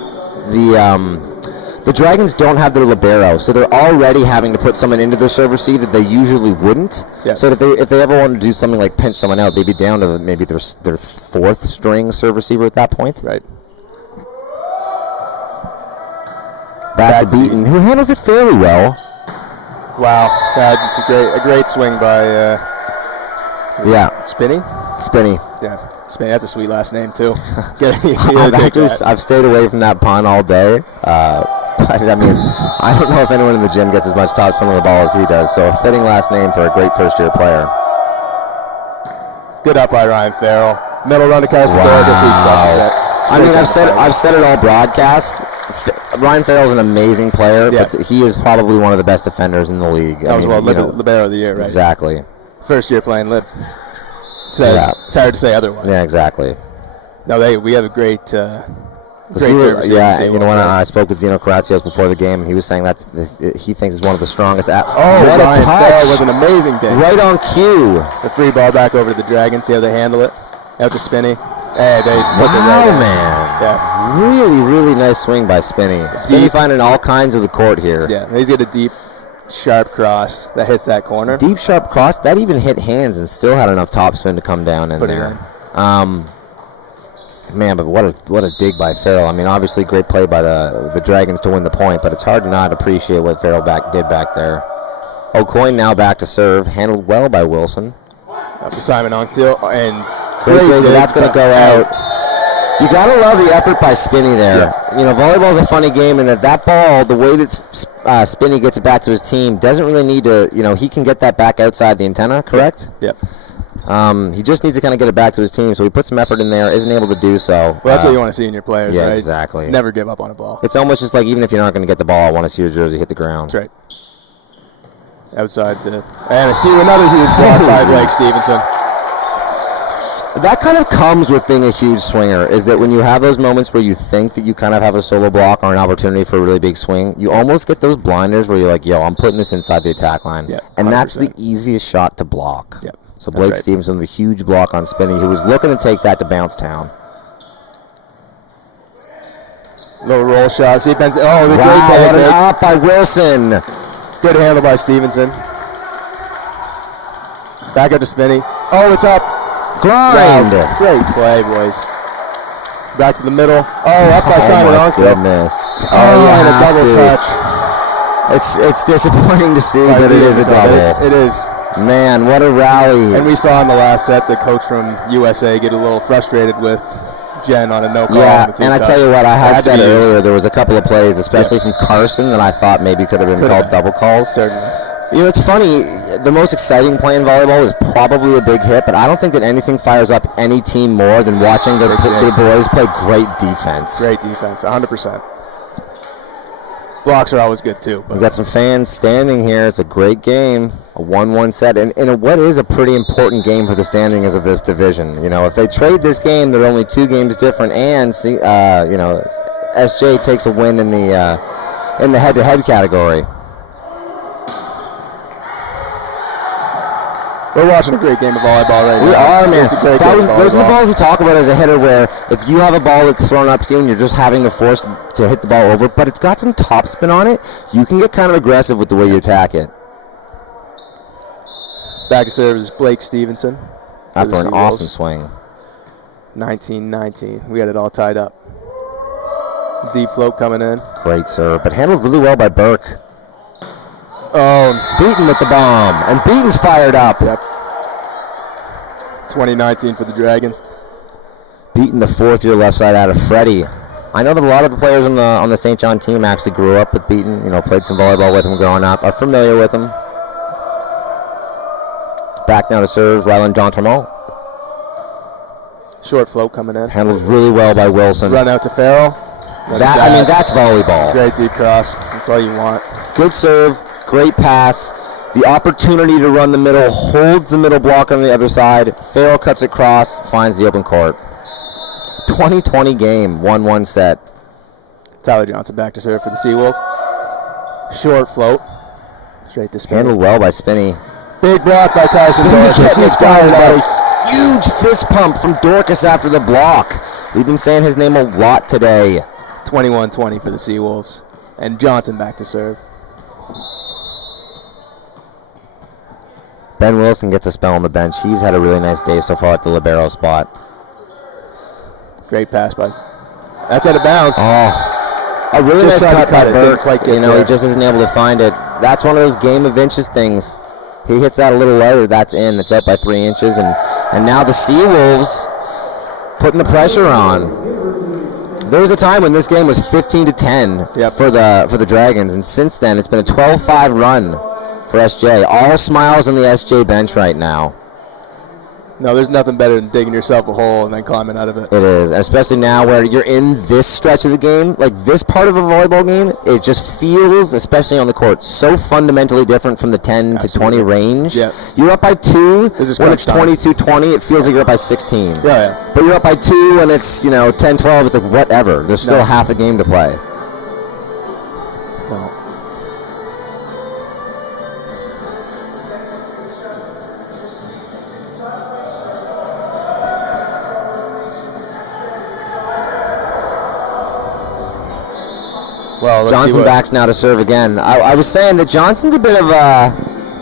the Dragons don't have their libero, so they're already having to put someone into their serve receive that they usually wouldn't. Yeah. So if they ever wanted to do something like pinch someone out, they'd be down to maybe their 4th string serve receiver at that point. Right. Back to Beaton, who handles it fairly well. Wow, it's a great swing by Spinney. Yeah. Spinney, that's a sweet last name too. I've stayed away from that pun all day. But I mean, I don't know if anyone in the gym gets as much top spin on the ball as he does. So a fitting last name for a great first-year player. Good up by Ryan Farrell. Middle run to Carson Dorcas. I've said it all broadcast. Ryan Farrell's an amazing player, but he is probably one of the best defenders in the league. Libero of the year, right? Exactly. First year playing lib. It's hard to say otherwise. Yeah, exactly. No, we have a great service. Yeah, and I spoke with Dino Karatsios before the game, and he was saying that he thinks it's one of the strongest. What a touch! That was an amazing day. Right on cue. The free ball back over to the Dragons. See how they handle it. Out to Spinney. Hey, man. Yeah. Really, really nice swing by Spinney. Spinney finding all kinds of the court here. Yeah, he's got a deep, sharp cross that hits that corner. Deep, sharp cross. That even hit hands and still had enough topspin to come down in there. Man, but what a dig by Farrell. I mean, obviously great play by the Dragons to win the point, but it's hard to not appreciate what Farrell did back there. O'Coin now back to serve, handled well by Wilson. Up to Simon Onctil, and that's going to go out. You got to love the effort by Spinney there. Yeah. Volleyball's a funny game, and that ball, the way that Spinney gets it back to his team, doesn't really need to, he can get that back outside the antenna, correct? Yep. He just needs to kind of get it back to his team, so he put some effort in there, isn't able to do so. Well, that's what you want to see in your players, yeah, right? exactly. Never give up on a ball. It's almost just like even if you're not going to get the ball, I want to see your jersey hit the ground. That's right. Outside to, and another huge block by Blake Stevenson. That kind of comes with being a huge swinger, is that when you have those moments where you think that you kind of have a solo block or an opportunity for a really big swing, you almost get those blinders where you're like, yo, I'm putting this inside the attack line. Yeah, and 100%. That's the easiest shot to block. Yep. So Blake Stevenson with a huge block on Spinney, who was looking to take that to Bouncetown. Little roll shot. See, Ben's, oh, the Wow, great what an ball. up by Wilson. Good handle by Stevenson. Back up to Spinney. Oh, it's up. Grind. Wow, great play, boys. Back to the middle. Oh, up by Simon my Onkto. goodness. Oh, and a double touch. It's disappointing to see, but it is a double. It is. Man, what a rally. And we saw in the last set the coach from USA get a little frustrated with Jen on a no call. Yeah, and I tell you what, I had said earlier, there was a couple of plays, especially from Carson, that I thought maybe could have been called double calls. Certainly. You know, it's funny, the most exciting play in volleyball is probably a big hit, but I don't think that anything fires up any team more than watching the boys play great defense. Great defense, 100%. Blocks are always good, too. We've got some fans standing here. It's a great game, a 1-1 set, and what is a pretty important game for the standings of this division. You know, if they trade this game, they're only 2 games different, and you know, SJ takes a win in the head-to-head category. We're watching a great game of volleyball right now. We are, man. It's a great game of volleyball. Those are the balls we talk about as a hitter, where if you have a ball that's thrown up to you and you're just having to force to hit the ball over, but it's got some topspin on it, you can get kind of aggressive with the way you attack it. Back to serve is Blake Stevenson. After an awesome swing. 19-19. We got it all tied up. Deep float coming in. Great serve, but handled really well by Burke. Oh, Beaton with the bomb, and Beaton's fired up. Yep. 2019 for the Dragons. Beaton, the 4th-year left side out of Freddie. I know that a lot of the players on the St. John team actually grew up with Beaton. You know, played some volleyball with him growing up. Are familiar with him. Back now to serve, Ryland Jontremont. Short float coming in. Handled really well by Wilson. Run out to Farrell. That's volleyball. Great deep cross. That's all you want. Good serve. Great pass. The opportunity to run the middle, holds the middle block on the other side. Farrell cuts across, finds the open court. 20-20 game, 1-1 set. Tyler Johnson back to serve for the Seawolf. Short float. Straight to Spinney. Handled well by Spinney. Big block by Carson Dorcas. He's fired up. A huge fist pump from Dorcas after the block. We've been saying his name a lot today. 21-20 for the Seawolves. And Johnson back to serve. Ben Wilson gets a spell on the bench. He's had a really nice day so far at the libero spot. Great pass by. That's out of bounds. Oh, a really Just nice cut by Burke. You know, he just isn't able to find it. That's one of those game of inches things. He hits that a little lighter. That's in. It's up by 3 inches, and now the Seawolves putting the pressure on. There was a time when this game was 15-10 for the Dragons, and since then it's been a 12-5 run for SJ. All smiles on the SJ bench right now. No, there's nothing better than digging yourself a hole and then climbing out of it. It is, especially now where you're in this stretch of the game. Like this part of a volleyball game, it just feels, especially on the court, so fundamentally different from the 10 to 20 range. Yeah. You're up by 2 when it's time. 22-20. It feels like you're up by 16. Yeah. But you're up by 2 when it's 10-12. It's like whatever. There's still half a game to play. No. Well, Johnson backs now to serve again. I was saying that Johnson's a bit of a...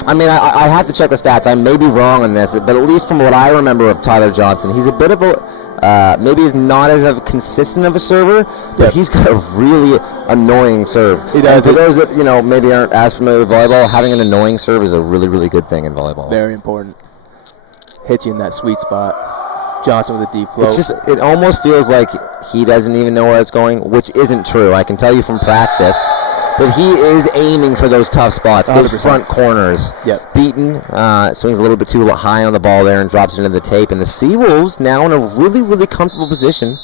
I mean, I have to check the stats. I may be wrong on this, but at least from what I remember of Tyler Johnson, he's a bit of a... maybe he's not as consistent of a server, but he's got a really annoying serve. He does. And for those that maybe aren't as familiar with volleyball, having an annoying serve is a really, really good thing in volleyball. Very important. Hits you in that sweet spot. Johnson with a deep float. It almost feels like he doesn't even know where it's going, which isn't true. I can tell you from practice that he is aiming for those tough spots, those 100%. front corners. Yep. Beaton swings a little bit too high on the ball there and drops it into the tape. And the Seawolves now in a really, really comfortable position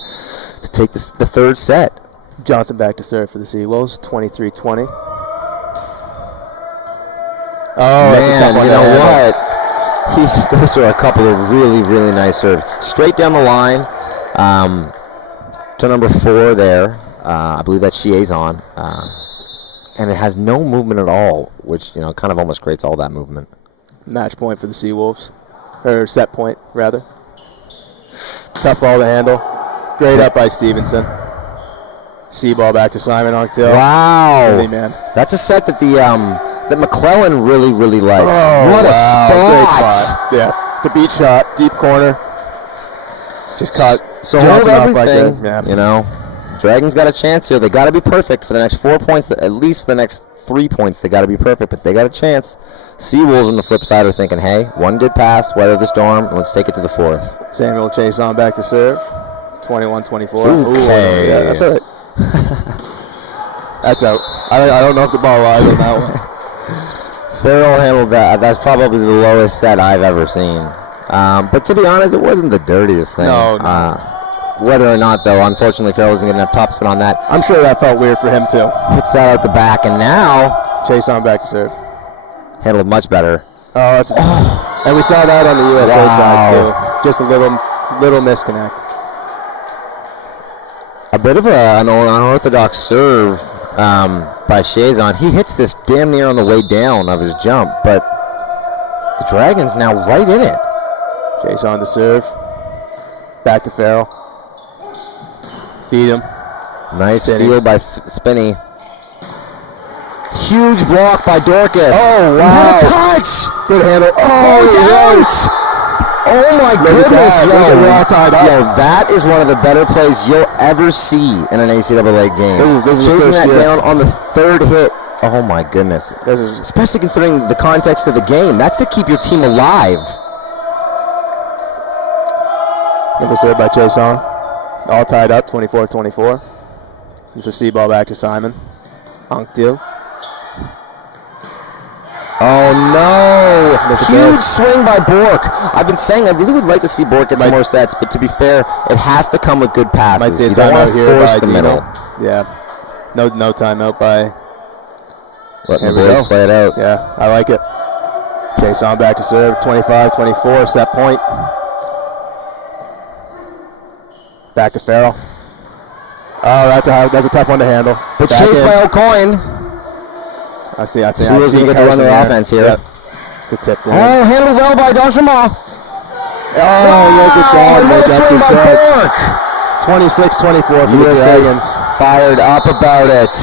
to take the third set. Johnson back to serve for the Seawolves, 23-20. Oh, that's a tough one. You know what? Those are a couple of really, really nice serves. Straight down the line to number 4 there. I believe that's Chia's on. And it has no movement at all, which, kind of almost creates all that movement. Match point for the Seawolves. Or set point, rather. Tough ball to handle. Great up by Stevenson. C-ball back to Simon Onctil. Wow. Really, man. That's a set that that McClellan really, really likes. Oh, what a spot. Great spot. Yeah. It's a beat shot, deep corner. Just caught So Johnson hold off like everything, that. Yeah. Dragons got a chance here. They got to be perfect for the next 4 points. At least for the next 3 points, they got to be perfect, but they got a chance. Seawolves on the flip side are thinking, hey, one good pass, weather the storm, and let's take it to the 4th. Samuel Chase on back to serve. 21-24. Okay. Yeah, that's all right. That's out. I don't know if the ball lies on that one. Farrell handled that. That's probably the lowest set I've ever seen. But to be honest, it wasn't the dirtiest thing. No. Whether or not, though, unfortunately, Farrell doesn't get enough topspin on that. I'm sure that felt weird for him, too. Hits that out the back, and now Chase on back to serve. handled much better. Oh, that's and we saw that on the USA side, too. Just a little misconnect. A bit of an unorthodox serve by Chazon. He hits this damn near on the way down of his jump, but the Dragons now right in it. Chase on to serve. Back to Farrell. Feed him. Nice Spinny. field by Spinney. Huge block by Dorcas. Oh, wow. What a touch! Good handle. Oh, it's out! Oh my goodness, Look at that. Tied up. Yo, that is one of the better plays you'll ever see in an ACAA game. This is Chasing the first that year. down on the 3rd hit. Oh my goodness. Especially considering the context of the game. That's to keep your team alive. Number served by Chason. All tied up, 24-24. It's a C-ball back to Simon. Onctil. Oh no! Huge this. swing by Bork. I've been saying I really would like to see Bork get some more sets, but to be fair, it has to come with good passes. Might see a You don't want timeout to here force by the Dino. middle. Yeah. No timeout by... Letting the boys play it out. Yeah, I like it. Chason back to serve, 25-24, set point. Back to Farrell. Oh, that's a tough one to handle. But Back chased in. by O'Coin. I see. I think She was going to get to run their offense here. Yep. The tip. Oh, handled well by Donchemont. Oh, look at that. And what a swing by Bork. 26-24 for the USA Dragons. fired up about it.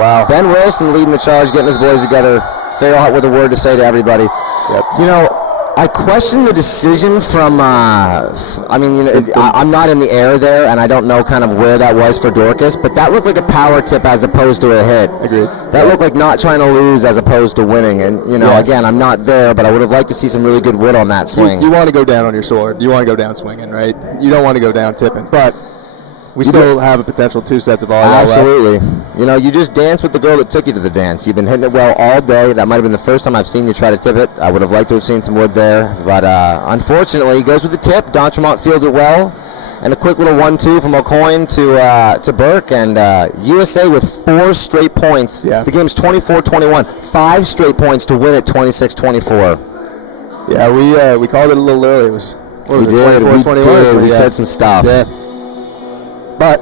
Wow. Ben Wilson leading the charge, getting his boys together. Farrell with a word to say to everybody. Yep. You know, I question the decision from, I'm not in the air there, and I don't know kind of where that was for Dorcas, but that looked like a power tip as opposed to a hit. Agreed. That looked like not trying to lose as opposed to winning. And, again, I'm not there, but I would have liked to see some really good wood on that swing. You want to go down on your sword. You want to go down swinging, right? You don't want to go down tipping. But we still have a potential 2 sets of volleyball Absolutely. You just dance with the girl that took you to the dance. You've been hitting it well all day. That might have been the first time I've seen you try to tip it. I would have liked to have seen some wood there. But unfortunately, he goes with the tip. Donchemont fields it well. And a quick little 1-2 from O'Coin to Burke. And USA with 4 straight points. Yeah. The game's 24-21. 5 straight points to win it 26-24. Yeah, we called it a little early. It was, what was We it, did. 24-21? We said some stuff. Yeah. But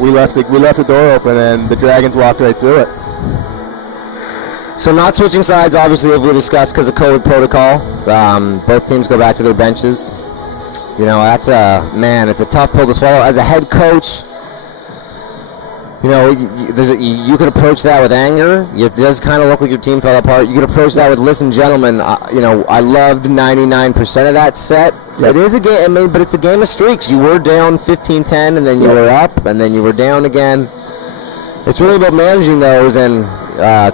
we left the door open, and the Dragons walked right through it. So not switching sides, obviously, as we discussed, because of COVID protocol. Both teams go back to their benches. That's it's a tough pill to swallow. As a head coach, you could approach that with anger. It does kind of look like your team fell apart. You could approach that with, listen, gentlemen, I loved 99% of that set. Yep. It is a game, but it's a game of streaks. You were down 15-10, and then you were up, and then you were down again. It's really about managing those, and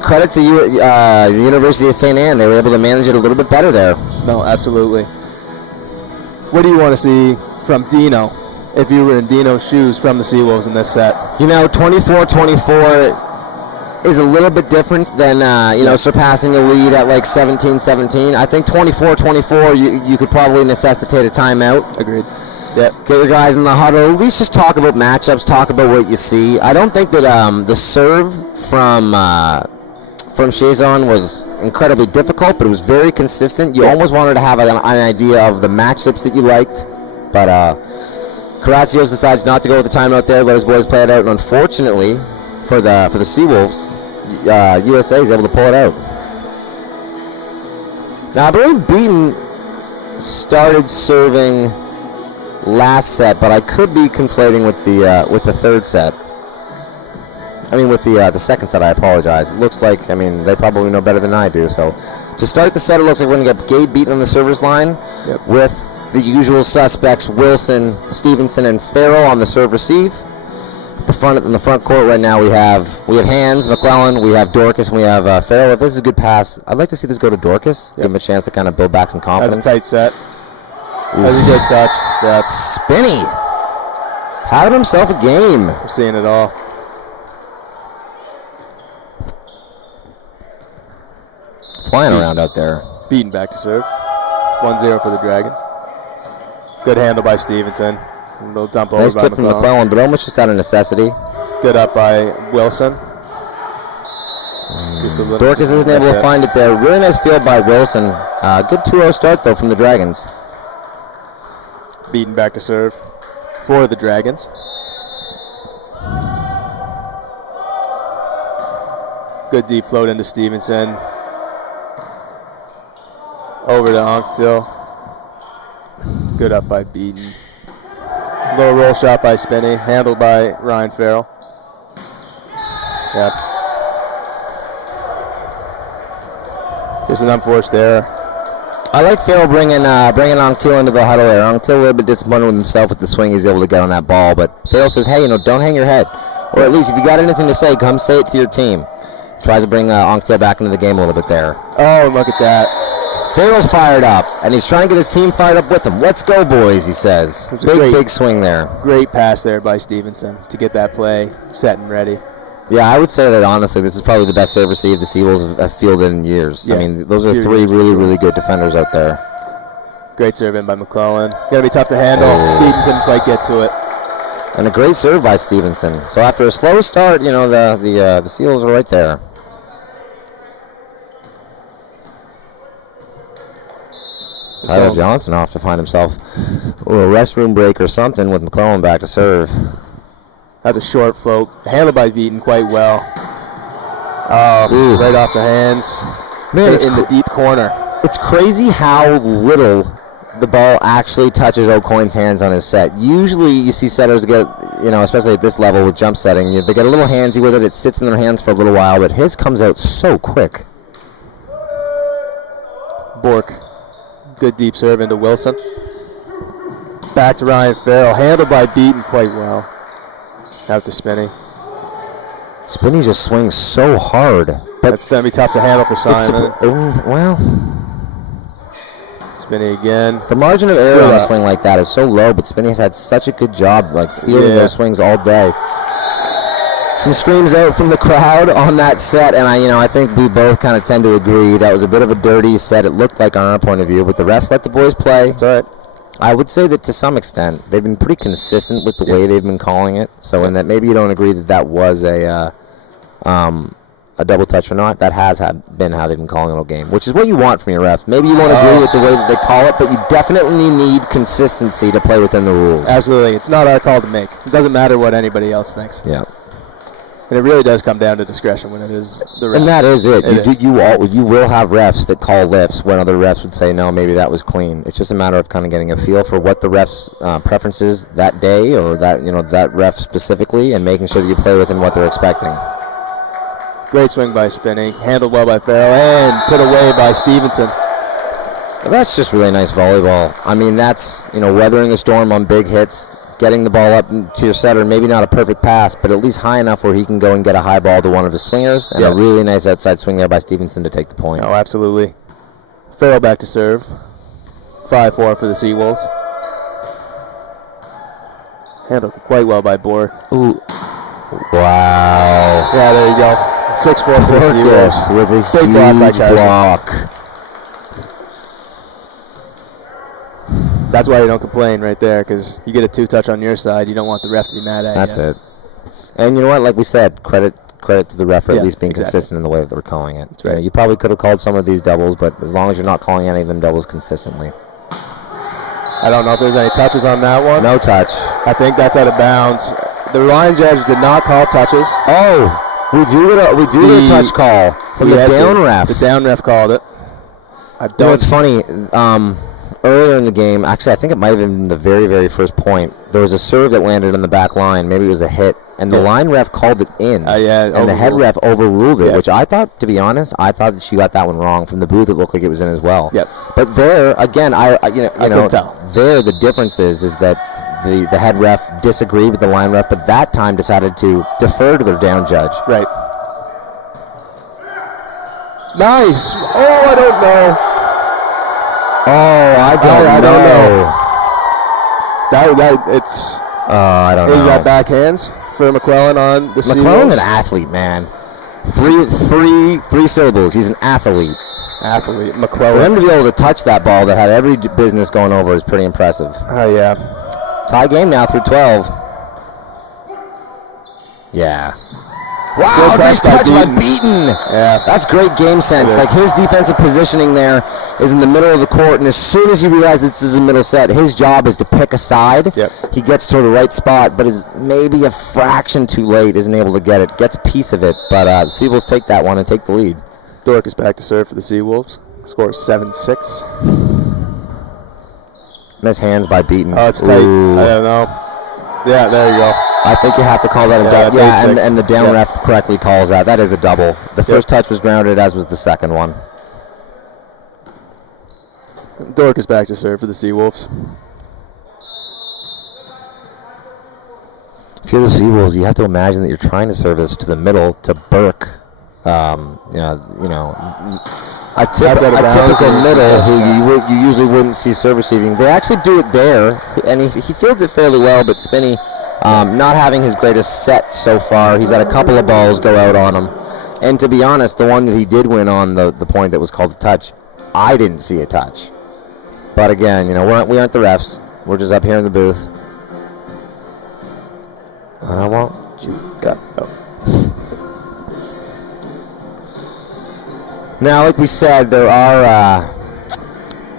credit to the University of St. Anne. They were able to manage it a little bit better there. No, absolutely. What do you want to see from Dino if you were in Dino's shoes from the Seawolves in this set? You know, 24-24 is a little bit different than, surpassing a lead at like 17-17. I think 24-24, you could probably necessitate a timeout. Agreed. Yep. Get your guys in the huddle. At least just talk about matchups, talk about what you see. I don't think that the serve from Chazon was incredibly difficult, but it was very consistent. You almost wanted to have an idea of the matchups that you liked, but Karatsios decides not to go with the timeout there, let his boys play it out, and unfortunately for the Seawolves, USA is able to pull it out. Now I believe Beaton started serving last set, but I could be conflating with the third set. I mean, with the second set, I apologize. It looks like, they probably know better than I do. So to start the set, it looks like we're going to get Gabe Beaton on the server's line with the usual suspects, Wilson, Stevenson, and Farrell on the serve receive. In the front court right now, we have Hands, McClellan, we have Dorcas, and we have Farrell. If this is a good pass, I'd like to see this go to Dorcas. Give him a chance to kind of build back some confidence. That's a tight set. That's a good touch. Yeah. Spinney had himself a game. We're seeing it all. Flying around out there. Beaten back to serve. 1-0 for the Dragons. Good handle by Stevenson. A little dump over nice by tip from McClellan, but almost just out of necessity. Good up by Wilson. Just a little. Dorcas isn't able to find it there. Really nice field by Wilson. Good 2-0 start, though, from the Dragons. Beaten back to serve for the Dragons. Good deep float into Stevenson. Over to Onktil. Good up by Beaton. Low roll shot by Spinney. Handled by Ryan Farrell. Yep. Just an unforced error. I like Farrell bringing Onktil into the huddle there. Onktil a little bit disappointed with himself with the swing he's able to get on that ball, but Farrell says, hey, don't hang your head. Or at least if you got anything to say, come say it to your team. Tries to bring Onktil back into the game a little bit there. Oh, look at that. Farrell's fired up, and he's trying to get his team fired up with him. Let's go, boys, he says. Big swing there. Great pass there by Stevenson to get that play set and ready. Yeah, I would say that, honestly, this is probably the best serve receive the Seawolves have fielded in years. Yeah. Those are three really, really good defenders out there. Great serve in by McClellan. Got to be tough to handle. Beaton couldn't quite get to it. And a great serve by Stevenson. So after a slow start, the Seals are right there. Tyler Johnson off to find himself a restroom break or something with McClellan back to serve. That's a short float. Handled by Beaton quite well. Right off the hands. Man, it's in the deep corner. It's crazy how little the ball actually touches O'Coin's hands on his set. Usually you see setters get, especially at this level with jump setting, they get a little handsy with it. It sits in their hands for a little while, but his comes out so quick. Bork. Good deep serve into Wilson. Back to Ryan Farrell. Handled by Beaton quite well. Out to Spinney. Spinney just swings so hard. But that's going to be tough to handle for Simon. Spinney again. The margin of error on a swing like that is so low, but Spinney has had such a good job fielding those swings all day. Some screams out from the crowd on that set, and I think we both kind of tend to agree that was a bit of a dirty set. It looked like on our point of view, but the refs let the boys play. It's all right. I would say that to some extent they've been pretty consistent with the way they've been calling it. So in that maybe you don't agree that was a double touch or not, that has been how they've been calling the game, which is what you want from your refs. Maybe you won't agree with the way that they call it, but you definitely need consistency to play within the rules. Absolutely. It's not our call to make. It doesn't matter what anybody else thinks. Yeah. And it really does come down to discretion when it is the ref. And that is it. You will have refs that call lifts when other refs would say, no, maybe that was clean. It's just a matter of kind of getting a feel for what the ref's preferences that day or that ref specifically, and making sure that you play within what they're expecting. Great swing by Spinney. Handled well by Farrell and put away by Stevenson. Well, that's just really nice volleyball. That's, weathering the storm on big hits, getting the ball up to your setter, maybe not a perfect pass, but at least high enough where he can go and get a high ball to one of his swingers, and a really nice outside swing there by Stevenson to take the point. Oh, absolutely. Farrell back to serve. 5-4 for the Seawolves. Handled quite well by Bork. Ooh. Wow. Yeah, there you go. 6-4 for the Seawolves. With a Big block by huge Carson. block. That's why you don't complain right there, because you get a 2-touch on your side. You don't want the ref to be mad at you. That's it. And you know what? Like we said, credit to the ref for at least being exactly. consistent in the way that they're calling it. That's right. You probably could have called some of these doubles, but as long as you're not calling any of them doubles consistently. I don't know if there's any touches on that one. No touch. I think that's out of bounds. The line judge did not call touches. Oh, we do get a touch call from the down ref. The down ref called it. You know, it's funny. Earlier in the game, actually, I think it might have been the very, very first point. There was a serve that landed on the back line. Maybe it was a hit, and the line ref called it in. And the head ref overruled it, which I thought, to be honest, that she got that one wrong. From the booth, it looked like it was in as well. Yep. But there, again, I couldn't tell. There, the difference is that the head ref disagreed with the line ref, but that time decided to defer to their down judge. Right. Nice. Oh, I don't know. Oh, I don't know. I don't know. Is that backhands for McClellan on the Seawolves? McClellan's an athlete, man. Three syllables. He's an athlete. Athlete. For McClellan. him to be able to touch that ball that had every business going over is pretty impressive. Oh, yeah. Tie game now through 12. Yeah. Wow, nice touch by Beaton. Yeah. That's great game sense. Like, his defensive positioning there is in the middle of the court, and as soon as he realizes this is a middle set, his job is to pick a side. Yep. He gets to the right spot, but is maybe a fraction too late, isn't able to get it. Gets a piece of it, but the Seawolves take that one and take the lead. Dork is back to serve for the Seawolves. Score 7-6. Nice hands by Beaton. Oh, it's tight. Ooh. I don't know. Yeah, there you go. I think you have to call that a double. Yeah, and the down ref correctly calls that. That is a double. The first touch was grounded, as was the second one. Dork is back to serve for the Seawolves. If you're the Seawolves, you have to imagine that you're trying to serve this to the middle to Burke. A typical middle who you usually wouldn't see serve receiving. They actually do it there, and he fields it fairly well, but Spinney, not having his greatest set so far. He's had a couple of balls go out on him. And to be honest, the one that he did win on, the point that was called a touch, I didn't see a touch. But again, we aren't the refs. We're just up here in the booth. And I want you go. Now, like we said, there are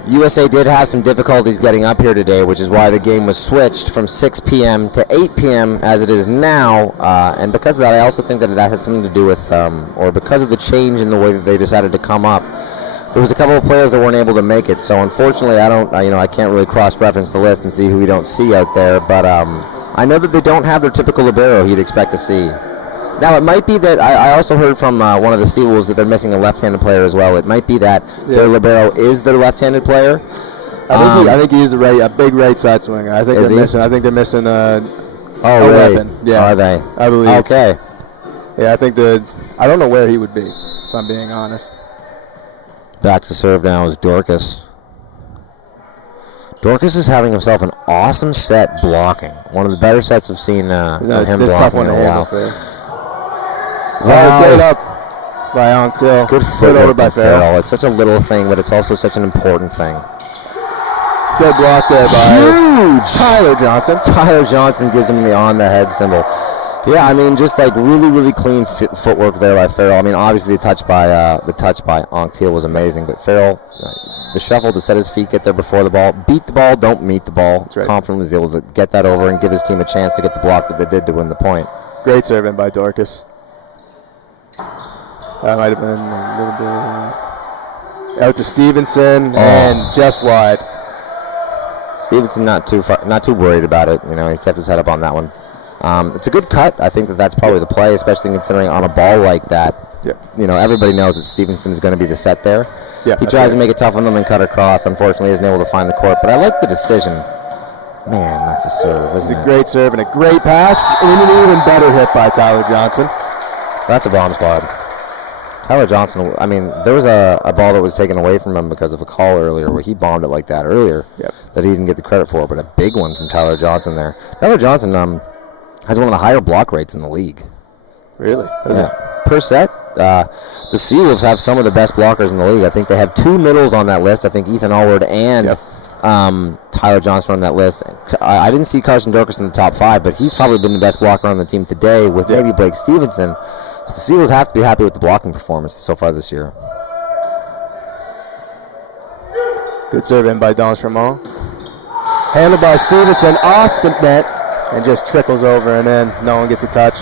USA did have some difficulties getting up here today, which is why the game was switched from 6 p.m. to 8 p.m. as it is now. And because of that, I also think that had something to do with, or because of the change in the way that they decided to come up, there was a couple of players that weren't able to make it. So unfortunately, I can't really cross-reference the list and see who we don't see out there. But I know that they don't have their typical libero you'd expect to see. Now, it might be that I also heard from one of the Seawolves that they're missing a left-handed player as well. It might be that their libero is their left-handed player. I think he's a big right side swinger. I think they're missing a weapon. Yeah. Are they? I believe. Okay. Yeah, I don't know where he would be, if I'm being honest. Back to serve now is Dorcas. Dorcas is having himself an awesome set blocking. One of the better sets I've seen from him blocking tough one in to a handle. while. Wow. Get it up by Onctil. Good over by Farrell. It's such a little thing, but it's also such an important thing. Good block there by Tyler Johnson. Tyler Johnson gives him the on-the-head symbol. Yeah, I mean, just like really, really clean footwork there by Farrell. I mean, obviously the touch by Onctil was amazing, but Farrell, the shuffle to set his feet, get there before the ball, beat the ball, don't meet the ball. That's right. Confidently was able to get that over and give his team a chance to get the block that they did to win the point. Great serving by Dorcas. That might have been a little bit out to Stevenson and just wide. Stevenson not too worried about it. He kept his head up on that one. It's a good cut. I think that's probably the play, especially considering on a ball like that. Yeah. Everybody knows that Stevenson is going to be the set there. Yeah, he tries to make it tough on them and cut across. Unfortunately, isn't able to find the court. But I like the decision. Man, that's a serve, isn't it? It's a great serve and a great pass, and an even better hit by Tyler Johnson. That's a bomb squad. Tyler Johnson, I mean, there was a ball that was taken away from him because of a call earlier where he bombed it like that earlier that he didn't get the credit for, but a big one from Tyler Johnson there. Tyler Johnson has one of the higher block rates in the league. Really? Per set. The Seawolves have some of the best blockers in the league. I think they have 2 middles on that list. I think Ethan Allward and Tyler Johnson on that list. I didn't see Carson Dorcas in the top 5, but he's probably been the best blocker on the team today with maybe Blake Stevenson. So the Seawolves have to be happy with the blocking performance so far this year. Good serve in by D'Entremont. Handled by Stevenson off the net and just trickles over and in. No one gets a touch.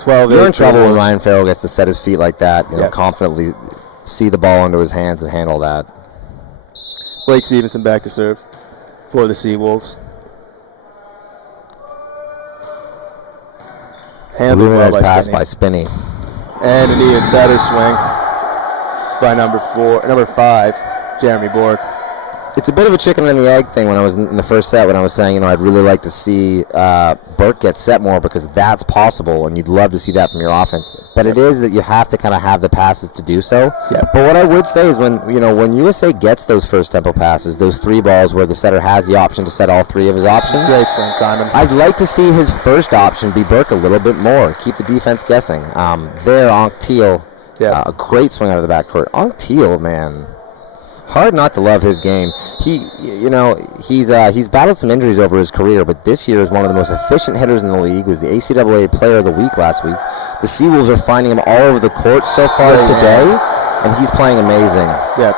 12. You're in trouble when Ryan Farrell gets to set his feet like that, confidently see the ball into his hands and handle that. Blake Stevenson back to serve for the Seawolves. Handled well by pass by Spinney. And an even better swing by number 5, Jeremy Bork. It's a bit of a chicken and the egg thing when I was in the first set when I was saying, I'd really like to see Burke get set more because that's possible and you'd love to see that from your offense. But it is that you have to kind of have the passes to do so. But what I would say is when USA gets those first tempo passes, those 3 balls where the setter has the option to set all 3 of his options. Great swing, Simon. I'd like to see his first option be Burke a little bit more, keep the defense guessing. There, Ankh Teal, a great swing out of the backcourt. Ankh Teal, man. Hard not to love his game. He's battled some injuries over his career, but this year is one of the most efficient hitters in the league. Was the ACAA Player of the Week last week. The Seawolves are finding him all over the court so far today, and he's playing amazing. That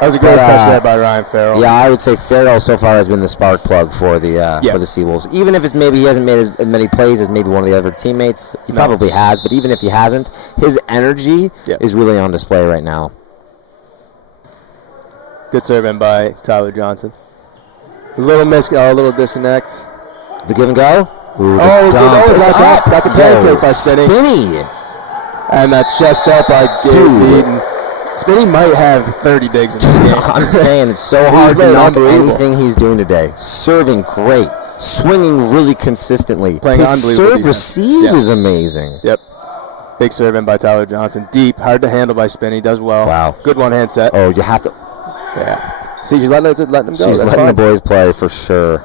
was a great touch there by Ryan Farrell. Yeah, I would say Farrell so far has been the spark plug for the Seawolves. Even if it's maybe he hasn't made as many plays as maybe one of the other teammates, he probably has. But even if he hasn't, his energy is really on display right now. Good serve in by Tyler Johnson. A little disconnect. The give and go. Ooh, it's up. That's a pancake by Spinney. And that's just up by Gabe Eaton. Spinney might have 30 digs in this game. I'm saying it's so hard to knock anything he's doing today. Serving great. Swinging really consistently. Playing his unbelievable serve receive is amazing. Big serve in by Tyler Johnson. Deep. Hard to handle by Spinney. Does well. Wow. Good one-hand set. Oh, you have to... See, she's letting them go. She's letting the boys play for sure.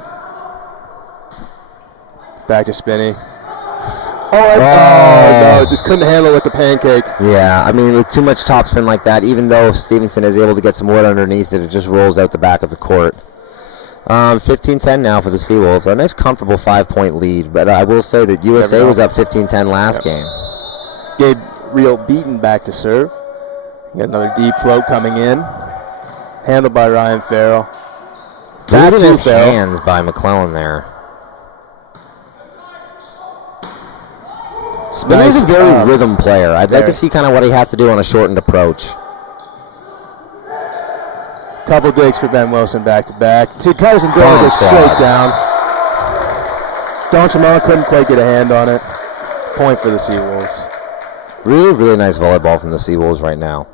Back to Spinney. No, just couldn't handle it with the pancake. Yeah, I mean, with too much topspin like that, even though Stevenson is able to get some wood underneath it, it just rolls out the back of the court. 15-10 now for the Seawolves. A nice, comfortable 5-point lead, but I will say that USA was up 15-10 last game. Gabe Real beaten back to serve. Got another deep float coming in. Handled by Ryan Farrell. Back to his hands by McClellan there. Spinney's a very rhythm player. I'd like to see kind of what he has to do on a shortened approach. Couple digs for Ben Wilson back to back. To Carson Dorcas straight down. D'Entremont couldn't quite get a hand on it. Point for the Seawolves. Really, really nice volleyball from the Seawolves right now.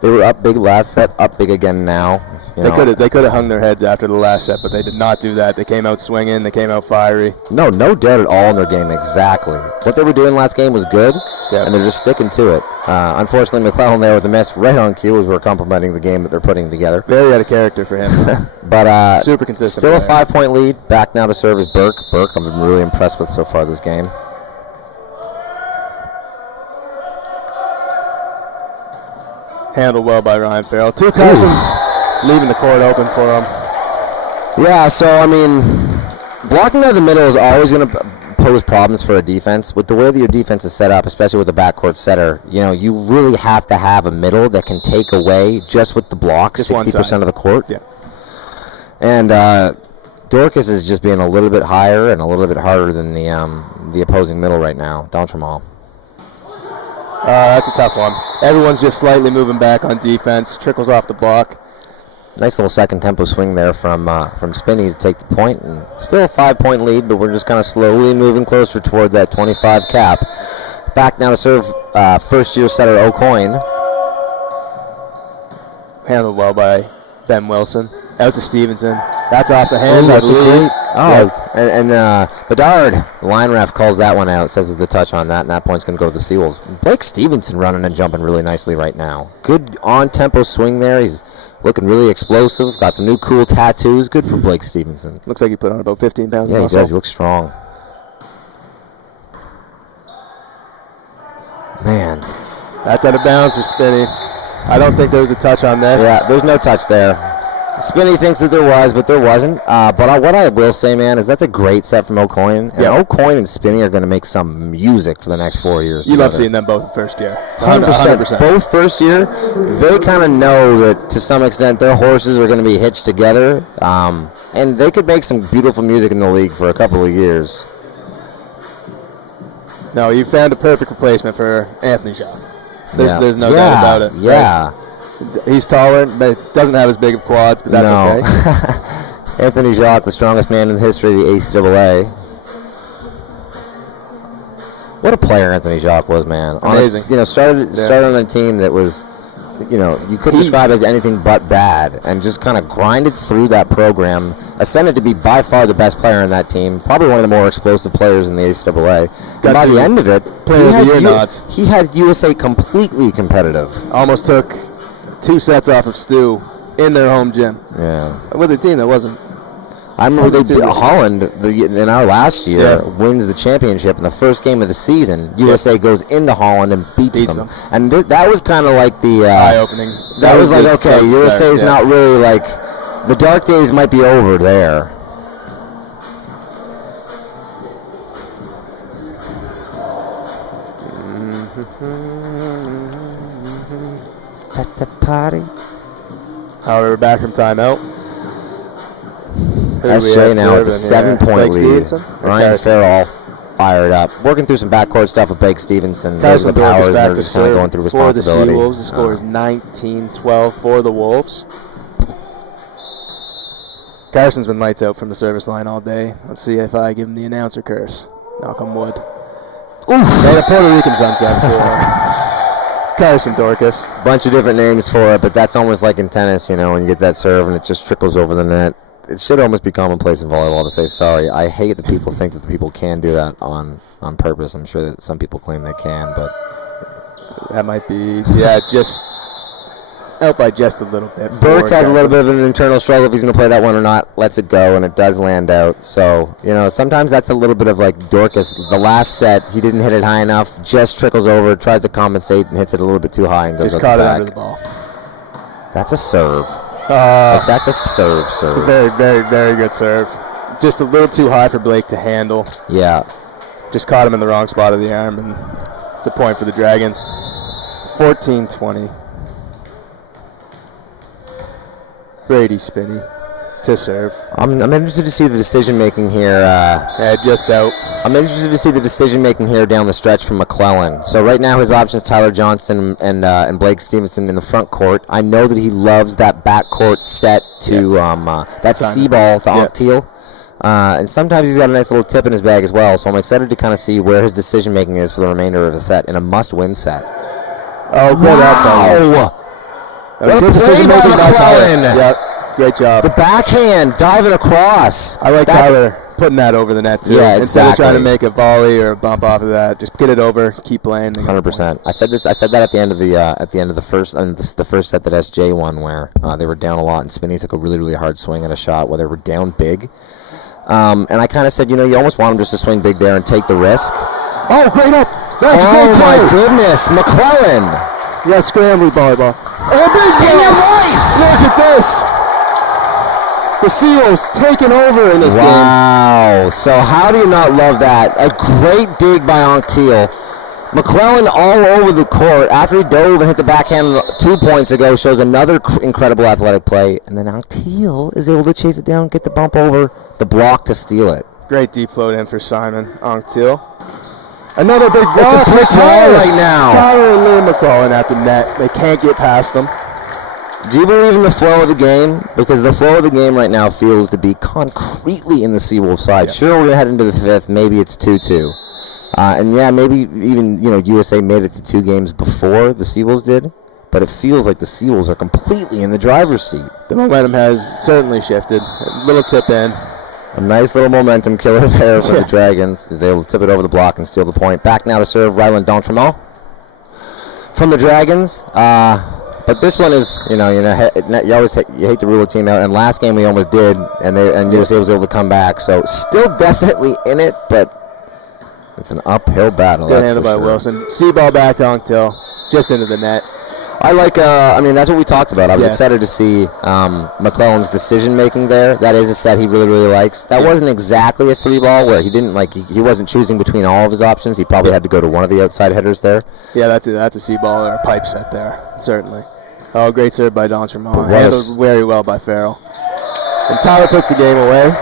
They were up big last set, up big again now. They could have hung their heads after the last set, but they did not do that. They came out swinging. They came out fiery. No doubt at all in their game, exactly. What they were doing last game was good, and they're just sticking to it. Unfortunately, McClellan there with the miss right on cue as we're complimenting the game that they're putting together. Very out of character for him. But super consistent. Still a 5-point lead. Back now to serve is Burke. Burke, I'm really impressed with so far this game. Handled well by Ryan Farrell. Two Carson leaving the court open for him. Yeah, so, I mean, blocking out of the middle is always going to pose problems for a defense. With the way that your defense is set up, especially with a backcourt setter, you really have to have a middle that can take away, just with the block, 60% of the court. And Dorcas is just being a little bit higher and a little bit harder than the opposing middle right now, D'Entremont. That's a tough one. Everyone's just slightly moving back on defense. Trickles off the block. Nice little second tempo swing there from Spinney to take the point. And still a 5-point lead, but we're just kind of slowly moving closer toward that 25 cap. Back now to serve first-year setter O'Coin. Handled well by Ben Wilson. Out to Stevenson. That's off the hands. Ooh, that's a great. Yeah. And Bedard, the line ref, calls that one out, says it's a touch on that, and that point's going to go to the Seawolves. Blake Stevenson running and jumping really nicely right now. Good on-tempo swing there. He's looking really explosive. Got some new cool tattoos. Good for Blake Stevenson. Looks like he put on about 15 pounds of Yeah, he muscle. does. He looks strong. Man. That's out of bounds for Spinney. I don't think there was a touch on this. Yeah, there's no touch there. Spinney thinks that there was, but there wasn't. But what I will say, man, is that's a great set from O'Coin. And O'Coin and Spinney are going to make some music for the next 4 years. You love seeing them both in first year. 100%. Both first year, they kind of know that to some extent their horses are going to be hitched together. And they could make some beautiful music in the league for a couple of years. No, you found a perfect replacement for Anthony Shaw. There's no doubt about it. Yeah. Right? He's taller, but doesn't have as big of quads, but that's okay. Anthony Jacques, the strongest man in the history of the ACAA. What a player Anthony Jacques was, man. Amazing. Started on a team that was, you couldn't describe as anything but bad, and just kind of grinded through that program, ascended to be by far the best player in that team, probably one of the more explosive players in the ACAA. And by the end of it, he had USA completely competitive. Almost took 2 sets off of Stu in their home gym. Yeah. With a team that wasn't. I remember Holland in our last year wins the championship in the first game of the season. USA goes into Holland and beats them. And that was kind of like the eye-opening. That was like, okay, USA is not really like, the dark days might be over there. At the party. However, back from timeout. SJ now with a 7-point lead. Ryan Farrell fired up. Working through some backcourt stuff with Blake Stevenson. There's the powers back to serve going through responsibility. For the Seawolves, the score is 19-12 for the Wolves. Carson's been lights out from the service line all day. Let's see if I give him the announcer curse. Knock on wood. Oof! They a Puerto Rican sunset for Carson Dorcas. Bunch of different names for it, but that's almost like in tennis, when you get that serve and it just trickles over the net. It should almost be commonplace in volleyball to say sorry. I hate that people think that people can do that on purpose. I'm sure that some people claim they can, but that might be, just out by just a little bit. Burke has a little bit of an internal struggle if he's going to play that one or not. Lets it go, and it does land out. So, sometimes that's a little bit of like Dorcas. The last set, he didn't hit it high enough, just trickles over, tries to compensate, and hits it a little bit too high and goes just up the back. Just caught it under the ball. That's a serve. That's a serve. It's a very, very, very good serve. Just a little too high for Blake to handle. Yeah. Just caught him in the wrong spot of the arm, and it's a point for the Dragons. 14-20. Brady Spinney to serve. I'm interested to see the decision making here. Just out. I'm interested to see the decision making here down the stretch from McClellan. So right now his options Tyler Johnson and Blake Stevenson in the front court. I know that he loves that backcourt set to that C ball to Octeal. And sometimes he's got a nice little tip in his bag as well. So I'm excited to kind of see where his decision making is for the remainder of the set in a must-win set. Oh, good wow! What a play by McClellan! Yep, great job. The backhand, diving across. I like Tyler putting that over the net, too. Yeah, exactly. Instead of trying to make a volley or a bump off of that, just get it over, keep playing. 100%. I said that at the end of the first the first set that SJ won, where they were down a lot, and Spinney took a really, really hard swing at a shot where they were down big. And I kind of said, you almost want him just to swing big there and take the risk. Oh, great up! That's a great play! Oh, my goodness, McClellan! Yeah, scrambly volleyball. Oh, big play! Look at this! The Seawolves taking over in this game. Wow. So how do you not love that? A great dig by Octeal. McClellan all over the court after he dove and hit the backhand 2 points ago, shows another incredible athletic play, and then Octeal is able to chase it down, get the bump over the block to steal it. Great deep float in for Simon Octeal. Another big block. It's a brick wall right now. Tyler and Liam McClellan at the net. They can't get past them. Do you believe in the flow of the game? Because the flow of the game right now feels to be concretely in the Seawolves side. Yeah. Sure, we're going to head into the fifth. Maybe it's 2-2. And maybe even, USA made it to 2 games before the Seawolves did. but it feels like the Seawolves are completely in the driver's seat. The momentum has certainly shifted. A little tip in. A nice little momentum killer there for the Dragons. They'll tip it over the block and steal the point. Back now to serve Ryland D'Entremont from the Dragons. But this one is, you hate to rule a team out. And last game we almost did, and USA was able to come back. So still definitely in it, but it's an uphill battle. Good handle by Wilson. C-ball back to Onctil, just into the net. I like, that's what we talked about. I was excited to see McClellan's decision-making there. That is a set he really, really likes. That wasn't exactly a 3-ball where he didn't, he wasn't choosing between all of his options. He probably had to go to one of the outside hitters there. Yeah, that's a C-ball or a pipe set there, certainly. Oh, great serve by D'Entremont. Handled very well by Farrell. And Tyler puts the game away.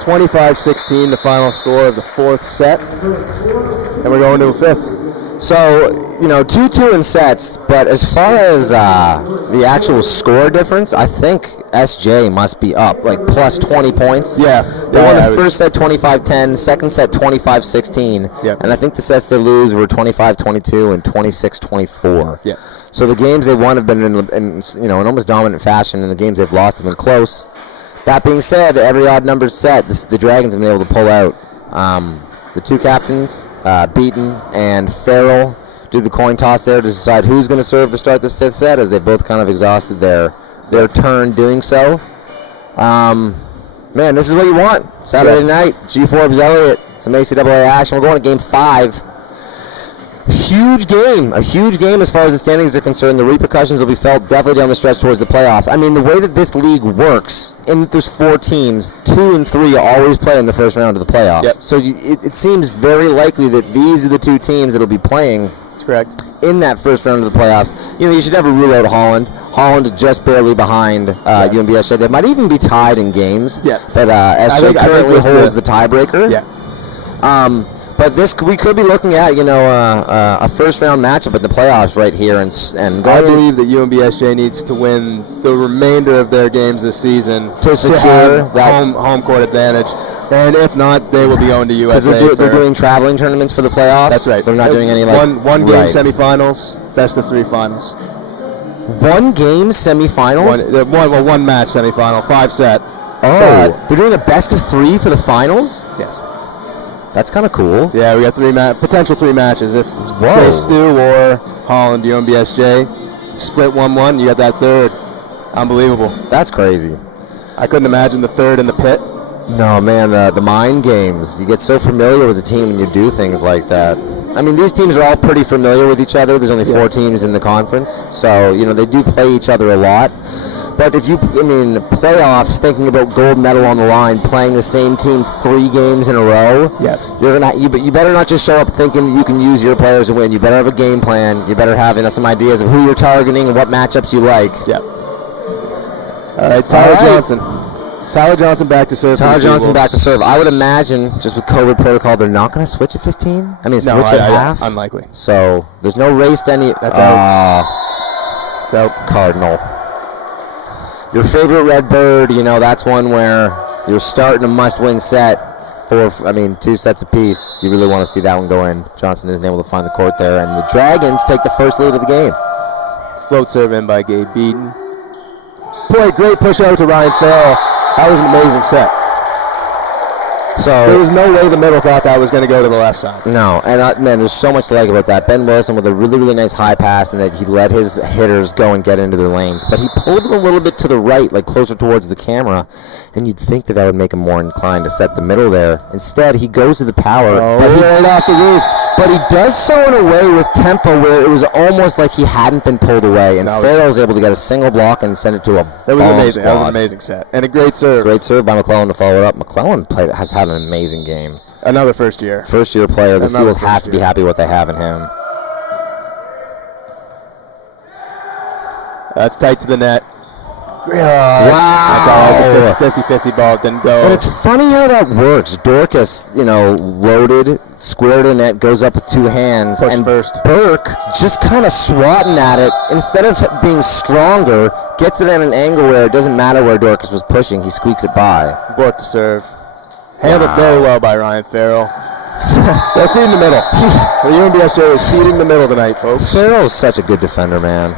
25-16, the final score of the 4th set. And we're going to a 5th. So, 2-2 in sets, but as far as the actual score difference, I think SJ must be up, plus 20 points. Yeah. They won the first set 25-10, second set 25-16, and I think the sets they lose were 25-22 and 26-24. Yeah. So the games they won have been in almost dominant fashion, and the games they've lost have been close. That being said, every odd-numbered set, the Dragons have been able to pull out. The two captains, Beaton and Farrell, do the coin toss there to decide who's going to serve to start this 5th set, as they both kind of exhausted their turn doing so. Man, this is what you want. Saturday night, G. Forbes Elliott, some ACAA action. We're going to Game 5. Huge game. A huge game as far as the standings are concerned. The repercussions will be felt definitely down the stretch towards the playoffs. I mean, the way that this league works, there's 4 teams, 2 and 3 always play in the first round of the playoffs. Yep. So it seems very likely that these are the 2 teams that will be playing. That's correct. In that first round of the playoffs. You should never rule out Holland. Holland just barely behind UNBSJ. They might even be tied in games. Yeah. But SJ currently holds the tiebreaker. Yeah. But we could be looking at, a first-round matchup in the playoffs right here. And I believe that UNBSJ needs to win the remainder of their games this season to secure that home court advantage. And if not, they will be going to USA. Because they're doing traveling tournaments for the playoffs. That's right. They're not doing any one game semifinals, best of 3 finals. 1 game semifinals? One match semifinal, 5-set. Oh, they're doing a best of 3 for the finals? Yes. That's kind of cool. Yeah, we got potential 3 matches. If say Stu or Holland, UNBSJ split 1-1, you got that 3rd. Unbelievable. That's crazy. I couldn't imagine the 3rd in the pit. No, man, the mind games. You get so familiar with the team when you do things like that. I mean, these teams are all pretty familiar with each other. There's only 4 teams in the conference, so, they do play each other a lot. But playoffs, thinking about gold medal on the line, playing the same team 3 games in a row, you better not just show up thinking that you can use your players to win. You better have a game plan. You better have some ideas of who you're targeting and what matchups you like. Yeah. All right, Tyler Johnson. Tyler Johnson back to serve. Tyler Johnson back to serve. I would imagine, just with COVID protocol, they're not going to switch at 15. Switch at half. Unlikely. So there's no race to any. That's out. It's out. Cardinal. Your favorite Red Bird, that's one where you're starting a must-win set. 2 sets apiece. You really want to see that one go in. Johnson isn't able to find the court there, and the Dragons take the first lead of the game. Float serve in by Gabe Beaton. Boy, great push out to Ryan Farrell. That was an amazing set. So there was no way the middle thought that was going to go to the left side. No, and man, there's so much to like about that. Ben Wilson with a really, really nice high pass, and that he let his hitters go and get into their lanes. But he pulled them a little bit to the right, closer towards the camera, and you'd think that would make him more inclined to set the middle there. Instead, he goes to the power, but he right off the roof. But he does so in a way with tempo where it was almost like he hadn't been pulled away, and Farrell was able to get a single block and send it to a That was amazing. That was an amazing set. And a great serve. Great serve by McClellan to follow it up. McClellan has had an amazing game. Another first-year. First-year player. The Seals have to be happy what they have in him. That's tight to the net. Wow. That's all. It's a 50-50 ball. It didn't go. And it's funny how that works. Dorcas, loaded, squared the net, goes up with 2 hands. Push and first. Burke just kind of swatting at it. Instead of being stronger, gets it at an angle where it doesn't matter where Dorcas was pushing. He squeaks it by. Bork to serve. Handled very well by Ryan Farrell. They're feeding the middle. The UNBSJ is feeding the middle tonight, folks. Farrell's such a good defender, man.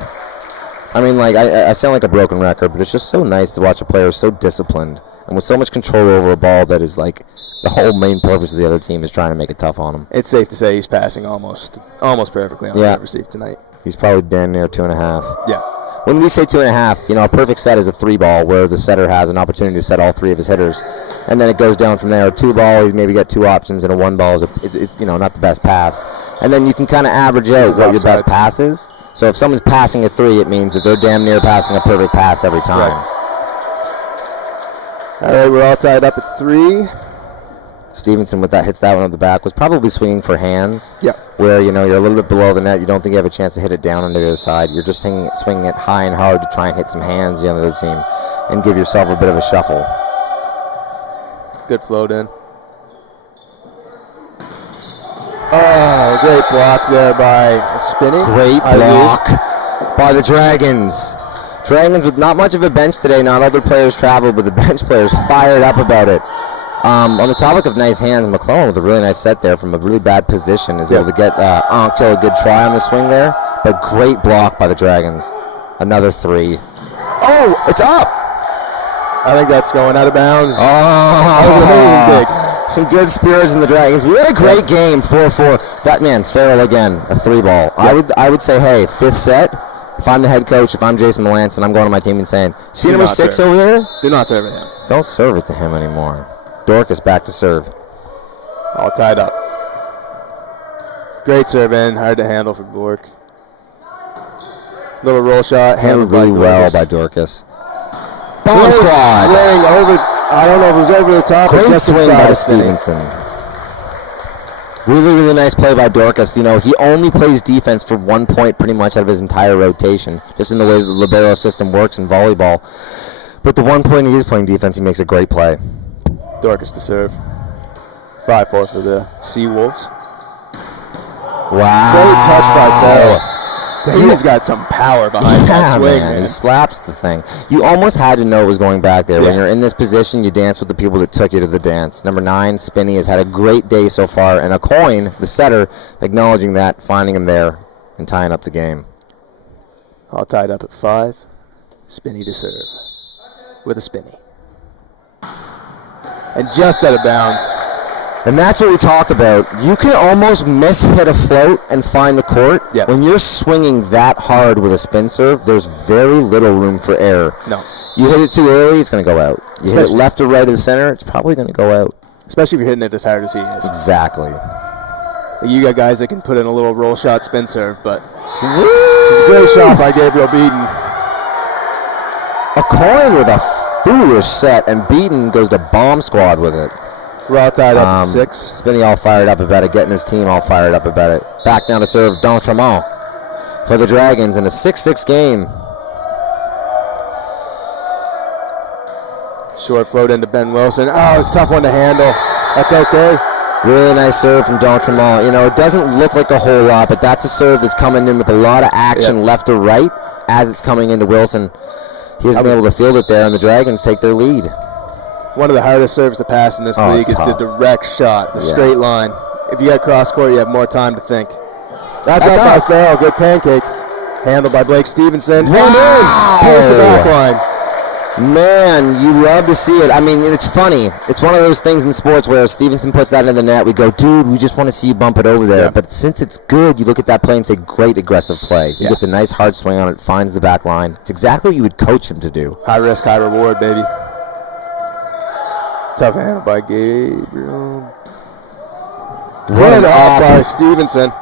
I mean, like, I sound like a broken record, but it's just so nice to watch a player so disciplined and with so much control over a ball that is like the whole main purpose of the other team is trying to make it tough on him. It's safe to say he's passing almost perfectly on serve receive tonight. He's probably damn near 2.5. Yeah. When we say 2.5, you know, a perfect set is a 3-ball where the setter has an opportunity to set all 3 of his hitters, and then it goes down from there. A 2-ball, he's maybe got 2 options, and a 1-ball is you know, not the best pass. And then you can kind of average out what your best pass is. So if someone's passing a 3, it means that they're damn near passing a perfect pass every time. Right. All right, we're all tied up at 3. Stevenson, with that, hits that one at the back, was probably swinging for hands. Yeah. Where, you know, you're a little bit below the net. You don't think you have a chance to hit it down on the other side. You're just swinging it high and hard to try and hit some hands the other team and give yourself a bit of a shuffle. Good float in. Oh, great block there by Spinney. Great block by the Dragons. Dragons with not much of a bench today. Not other players traveled, but the bench players fired up about it. On the topic of nice hands, McClellan with a really nice set there from a really bad position is able to get Anktil a good try on the swing there, but great block by the Dragons. Another 3. Oh, it's up! I think that's going out of bounds. Oh, that was amazing big. Some good spirits in the Dragons. We had a great game, 4-4. That man, Farrell again, a 3-ball. Yep. I would say, hey, 5th set. If I'm the head coach, if I'm Jason Melanson, I'm going to my team and saying, see number 6 over there? Do not serve at him. Don't serve it to him anymore. Dorcas back to serve. All tied up. Great serve in, hard to handle for Bork. Little roll shot, Handled really well by Dorcas. Bomb Great squad. swing over. I don't know if it was over the top or Great just swing inside by of Spinney. Stevenson. Really, really nice play by Dorcas. You know, he only plays defense for 1 point pretty much out of his entire rotation, just in the way the libero system works in volleyball. But the 1 point he is playing defense, he makes a great play. Dorcas to serve. 5-4 for the Seawolves. Wow. Great touch by Farrell. He's got some power behind that swing, man. He slaps the thing. You almost had to know it was going back there. Yeah. When you're in this position, you dance with the people that took you to the dance. Number 9, Spinney, has had a great day so far. And a coin, the setter, acknowledging that, finding him there, and tying up the game. All tied up at 5. Spinney to serve. With a Spinney. And just out of bounds. And that's what we talk about. You can almost miss-hit a float and find the court. Yeah. When you're swinging that hard with a spin serve, there's very little room for error. No. You hit it too early, it's going to go out. You hit it left or right of the center, it's probably going to go out. Especially if you're hitting it as hard as he is. Exactly. You got guys that can put in a little roll shot spin serve, but it's a great shot by Gabriel Beaton. A coin with a foolish set, and Beaton goes to bomb squad with it. We're all tied up at 6. Spinney all fired up about it, getting his team all fired up about it. Back down to serve D'Entremont for the Dragons in a 6-6 game. Short float into Ben Wilson. Oh, it's a tough one to handle. That's okay. Really nice serve from D'Entremont. You know, it doesn't look like a whole lot, but that's a serve that's coming in with a lot of action left or right as it's coming into Wilson. He hasn't been able to field it there, and the Dragons take their lead. One of the hardest serves to pass in this league is the direct shot, the straight line. If you got cross court, you have more time to think. That's up by Farrell. Good pancake. Handled by Blake Stevenson. Wow. Here's the back line. Man, you love to see it. I mean, it's funny. It's one of those things in sports where Stevenson puts that in the net. We go, dude, we just want to see you bump it over there. Yeah. But since it's good, you look at that play and say, great aggressive play. He gets a nice hard swing on it, finds the back line. It's exactly what you would coach him to do. High risk, high reward, baby. Tough handle by Gabriel. Good up by Stevenson.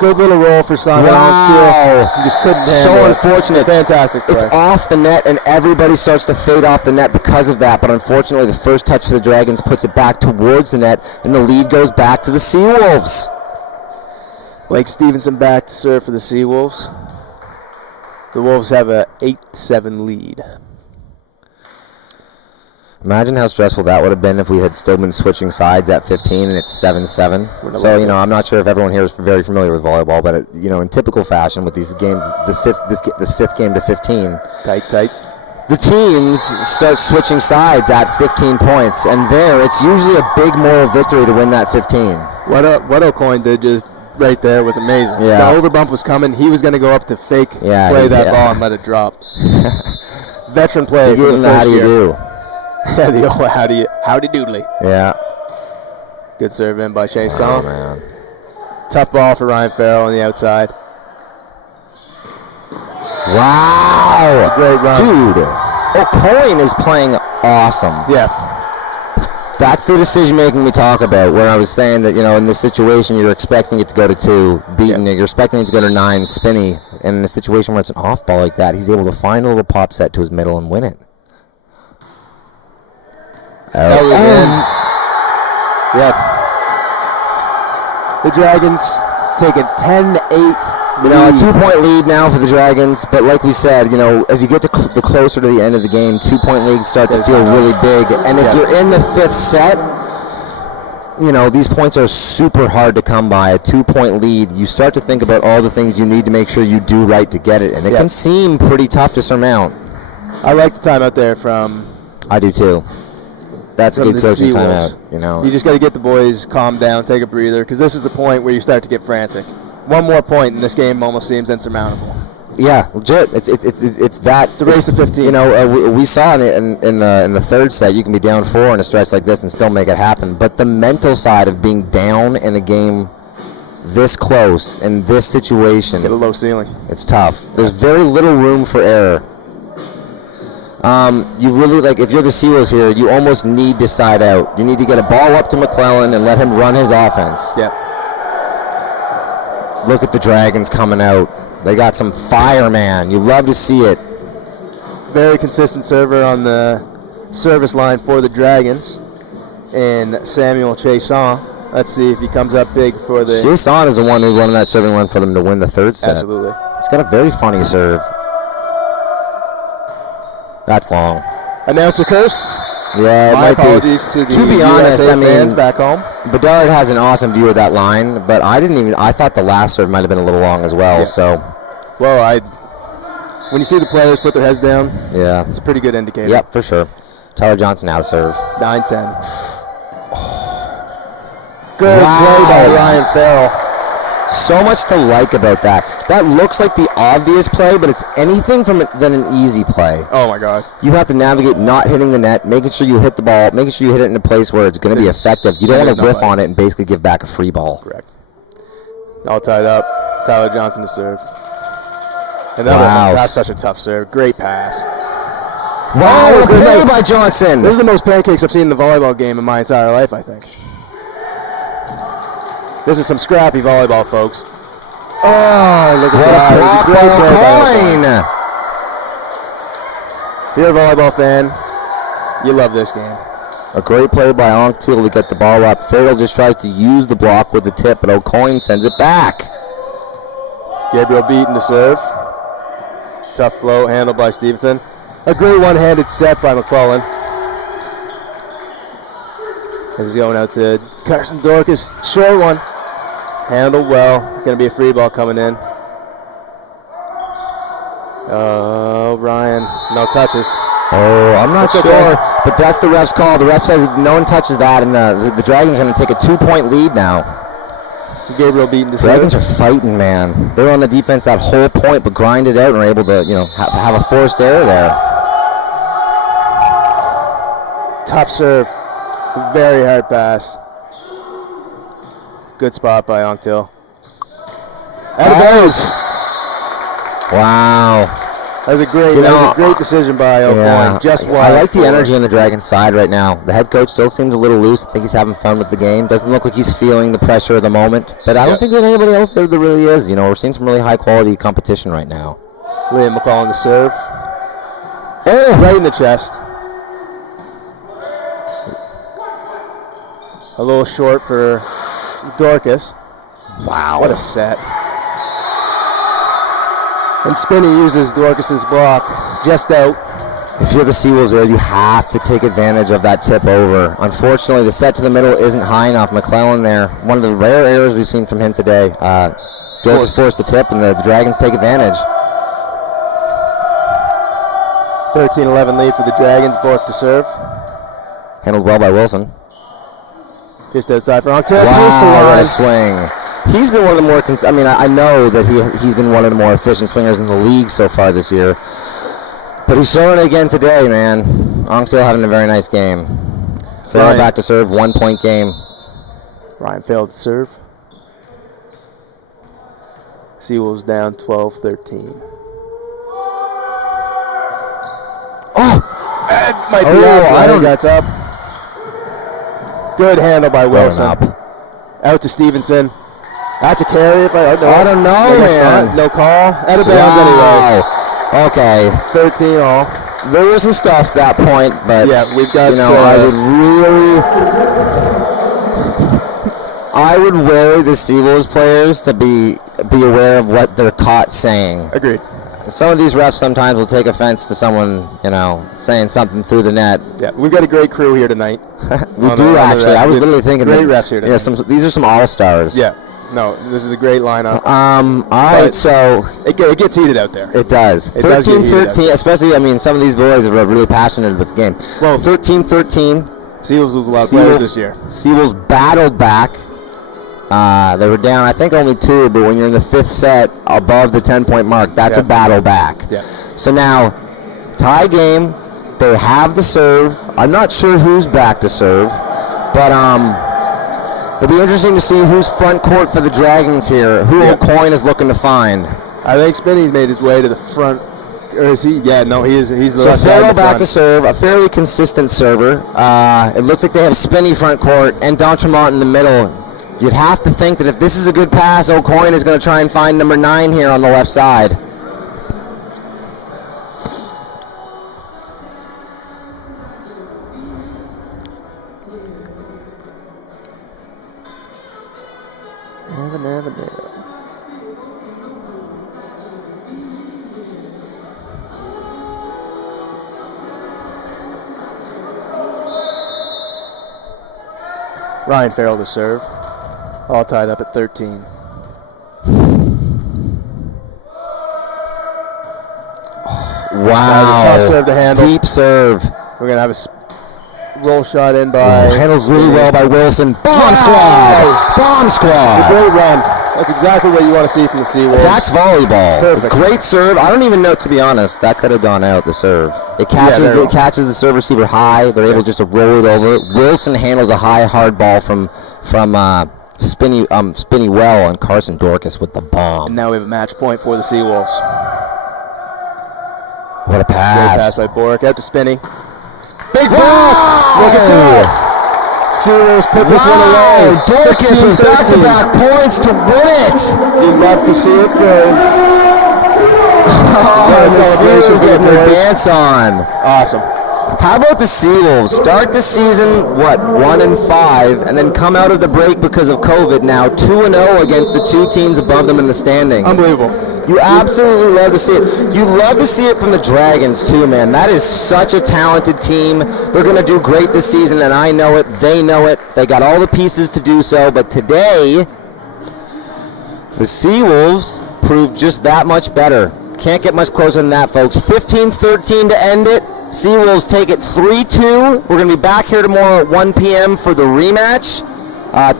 Good little roll for Simon. Wow. He just couldn't handle So it. unfortunate. Fantastic play. It's off the net, and everybody starts to fade off the net because of that. But unfortunately, the first touch for the Dragons puts it back towards the net, and the lead goes back to the Seawolves. Blake Stevenson back to serve for the Seawolves. The Wolves have a 8-7 lead. Imagine how stressful that would have been if we had still been switching sides at 15 and it's 7-7. So, you know, I'm not sure if everyone here is very familiar with volleyball, but, you know, in typical fashion with these games, this fifth game to 15. Tight. the teams start switching sides at 15 points, and there it's usually a big moral victory to win that 15. What O'Coin did just right there was amazing. Yeah. The overbump was coming. He was going to go up to fake Yeah, play that yeah. ball and let it drop. Veteran play You for give the him the how first do you year. do. Yeah, the old howdy doodly. Yeah. Good serve in by Shea Oh, Song. man. Tough ball for Ryan Farrell on the outside. Wow. It's a great run. Dude, O'Coin is playing awesome. Yeah. That's the decision making we talk about, where I was saying that, in this situation you're expecting it to go to 2, beaten it, you're expecting it to go to 9, spinny, and in a situation where it's an off ball like that, he's able to find a little pop set to his middle and win it. That was in. Yep. The Dragons take a 10-8 a 2-point lead now for the Dragons, but like we said, as you get to the closer to the end of the game, 2-point leagues start to feel really big. And if you're in the 5th set, these points are super hard to come by. A 2-point lead, you start to think about all the things you need to make sure you do right to get it, and it can seem pretty tough to surmount. I like the timeout there from... I do too. That's a from good the coaching Seawolves. timeout. You just got to get the boys calm down, take a breather, because this is the point where you start to get frantic. One more point and this game almost seems insurmountable. Yeah, legit. It's that. It's a race to 15. We saw in the 3rd set you can be down 4 in a stretch like this and still make it happen. But the mental side of being down in a game this close in this situation, Get a low ceiling. it's tough. There's very little room for error. You really, if you're the Seawolves here, you almost need to side out. You need to get a ball up to McClellan and let him run his offense. Yep. Look at the Dragons coming out. They got some fire, man. You love to see it. Very consistent server on the service line for the Dragons. And Samuel Chason. Let's see if he comes up big for the... Jason is the one who won that serving run for them to win the 3rd set. Absolutely. He's got a very funny serve. That's long. Announcer curse. Yeah, it My might apologies to the be honest, USA fans back home. Bedard has an awesome view of that line, but I thought the last serve might have been a little long as well. Yeah. So, Well, when you see the players put their heads down, yeah. it's a pretty good indicator. Yep, for sure. Tyler Johnson now to serve. 9-10. Good Wow. play by Ryan Farrell. So much to like about that. That looks like the obvious play, but it's anything than an easy play. Oh, my God. You have to navigate not hitting the net, making sure you hit the ball, making sure you hit it in a place where it's going to be effective. You don't want to whiff on it and basically give back a free ball. Correct. All tied up. Tyler Johnson to serve. Another Wow. one. That's such a tough serve. Great pass. Wow, Oh, a good play night. by Johnson. This is the most pancakes I've seen in the volleyball game in my entire life, I think. This is some scrappy volleyball, folks. Oh, look at What that. a It was block great by play by O'Coin. O'Coin. If you're a volleyball fan, you love this game. A great play by Onctil to get the ball up. Farrell just tries to use the block with the tip, but O'Coin sends it back. Gabriel Beaton to serve. Tough flow handled by Stevenson. A great one-handed set by McClellan. This is going out to Carson Dorcas. Short one. Handled well. Going to be a free ball coming in. Oh, Ryan. No touches. Oh, I'm not That's sure, okay. but that's the ref's call. The ref says that no one touches that, and the Dragons are going to take a 2-point lead now. Gabriel Beaton to Dragons serve. are fighting, man. They're on the defense that whole point, but grind it out and are able to, have a forced error there. Tough serve. It's a very hard pass. Good spot by Onctil. Out of bounds. Wow. That was a great decision by O'Coin. Yeah, Just I wide like the forward. energy on the Dragons side right now. The head coach still seems a little loose. I think he's having fun with the game. Doesn't look like he's feeling the pressure of the moment. But I don't think that anybody else there that really is. We're seeing some really high quality competition right now. Liam McClellan to serve. Oh, Right in the chest. A little short for Dorcas. wow. What a set. And Spinney uses Dorcas's block just out. If you're the Seawolves there, you have to take advantage of that tip over. Unfortunately, the set to the middle isn't high enough. McClellan there, one of the rare errors we've seen from him today. Dorcas forced the tip, and the Dragons take advantage. 13-11 lead for the Dragons. Bork to serve. Handled well by Wilson. Just outside for Onctail. Wow, what a swing. He's been one of the more, I know that he's been one of the more efficient swingers in the league so far this year. But he's showing it again today, man. Onctail having a very nice game. Farrell back to serve, 1 point game. Ryan failed to serve. Seawolves down 12-13. Oh! That might be up. I don't. That's up. Good handle by Wilson. Out to Stevenson. That's a carry. I don't know, man. No call. Out of bounds anyway. Okay. 13 all. There was some stuff that point, but yeah, we've got. I would worry the Seawolves players to be aware of what they're caught saying. Agreed. Some of these refs sometimes will take offense to someone, saying something through the net. Yeah, we've got a great crew here tonight. We do actually. I was literally thinking great refs here tonight. Yeah, these are some all-stars. Yeah. No, this is a great lineup. All right, so it gets heated out there. It does. 13-13, especially, some of these boys are really passionate with the game. Well, 13-13. Seawolves was a lot of players this year. Seawolves battled back. They were down, I think, only 2, but when you're in the 5th set above the 10-point mark, that's a battle back. Yeah. So now, tie game. They have the serve. I'm not sure who's back to serve, but it'll be interesting to see who's front court for the Dragons here. Who O'Coin is looking to find. I think Spinney's made his way to the front. Or is he? Yeah, no, he's the left side. So Farrell back to serve, a fairly consistent server. It looks like they have Spinney front court and D'Entremont in the middle. You'd have to think that if this is a good pass, O'Coin is going to try and find number 9 here on the left side. Never. Ryan Farrell to serve. All tied up at 13. Wow. Tough serve to handle. Deep serve. We're going to have a roll shot in by... handles really well by Wilson. Bomb squad! Bomb squad! It's a great run. That's exactly what you want to see from the Seawolves. That's volleyball. Perfect. Great serve. I don't even know, to be honest. That could have gone out, the serve. It catches the serve receiver high. They're able just to roll it over. Wilson handles a high, hard ball from Spinney well, and Carson Dorcas with the bomb. And now we have a match point for the Seawolves. What a pass. Great pass by Bork. Out to Spinney. Big ball! Look at that! Seawolves put this one away. Dorcas with back-to-back points to win it. You'd love to see it there. The Seawolves getting their dance on. Awesome. How about the Seawolves? Start the season, 1-5, and then come out of the break because of COVID now 2-0 against the 2 teams above them in the standings. Unbelievable. You absolutely love to see it. You love to see it from the Dragons too, man. That is such a talented team. They're going to do great this season, and I know it. They know it. They got all the pieces to do so, but today, the Seawolves proved just that much better. Can't get much closer than that, folks. 15-13 to end it. Seawolves take it 3-2. We're going to be back here tomorrow at 1 p.m. for the rematch.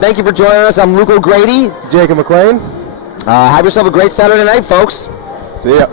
Thank you for joining us. I'm Luke O'Grady. Jacob McLean. Have yourself a great Saturday night, folks. See ya.